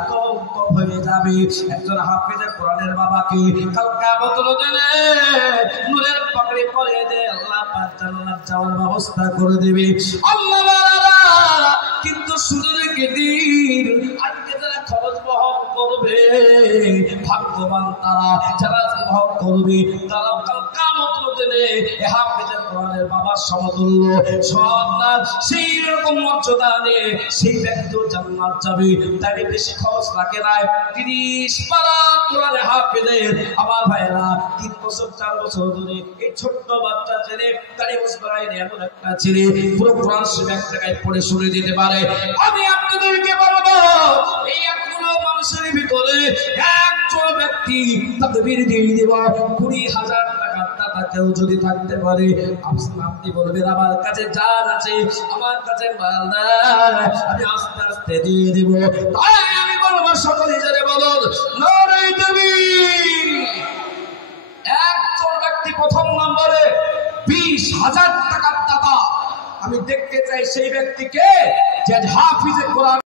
এত উত্তম হয়ে যাবে। একজন হাফেজ কোরআনের বাবাকে কাল কিয়ামতের দিনে নূরের পাগড়ি পরিয়ে দিয়ে আল্লাহ পাক জান্নাত যাওয়ার ব্যবস্থা করে দেবে। আল্লাহ কিন্তু শুধু রেখে দিন, আজকে যারা খরচ বহন করবে ভাগ্যবান তারা, যারা বহন করবে তারা কাল কিয়ামতের দিনে হাফেজের কোরআনের বাবার সমতুল্য সন্তান, সেই রকম মর্যাদা নিয়ে সেই ব্যক্তিও জান্নাত যাবে। তাই বেশি খরচ লাগে না, 30 পারা কোরআনে হাফেজের আমার ভাইরা 3 বছর 4 বছর ধরে এই ছোট্ট বাচ্চা ছেলে তারই মুসবাইন এমন একটা ছেলে পুরো কোরআন শরীফ এক জায়গায় পড়ে শুনে দিতে পারে। আমি আপনাদেরকে বলবো, এই এতগুলো মানুষের ভিতরে একজন ব্যক্তি তাকবীর দিয়ে দেব 20,000 টাকা দাতা কেউ যদি থাকতে পারে, আপনি বলবেন আমার কাছে জান আছে, আমার কাছে মাল নাই, আমি আস্তে আস্তে দিয়ে দিব। তাই আমি বলবো সকলে যারা বলুন নারে তাকবীর। একজন ব্যক্তি প্রথম নম্বরে 20,000 টাকার দাতা, আমি দেখতে চাই সেই ব্যক্তিকে যে হাফিজে কোরআন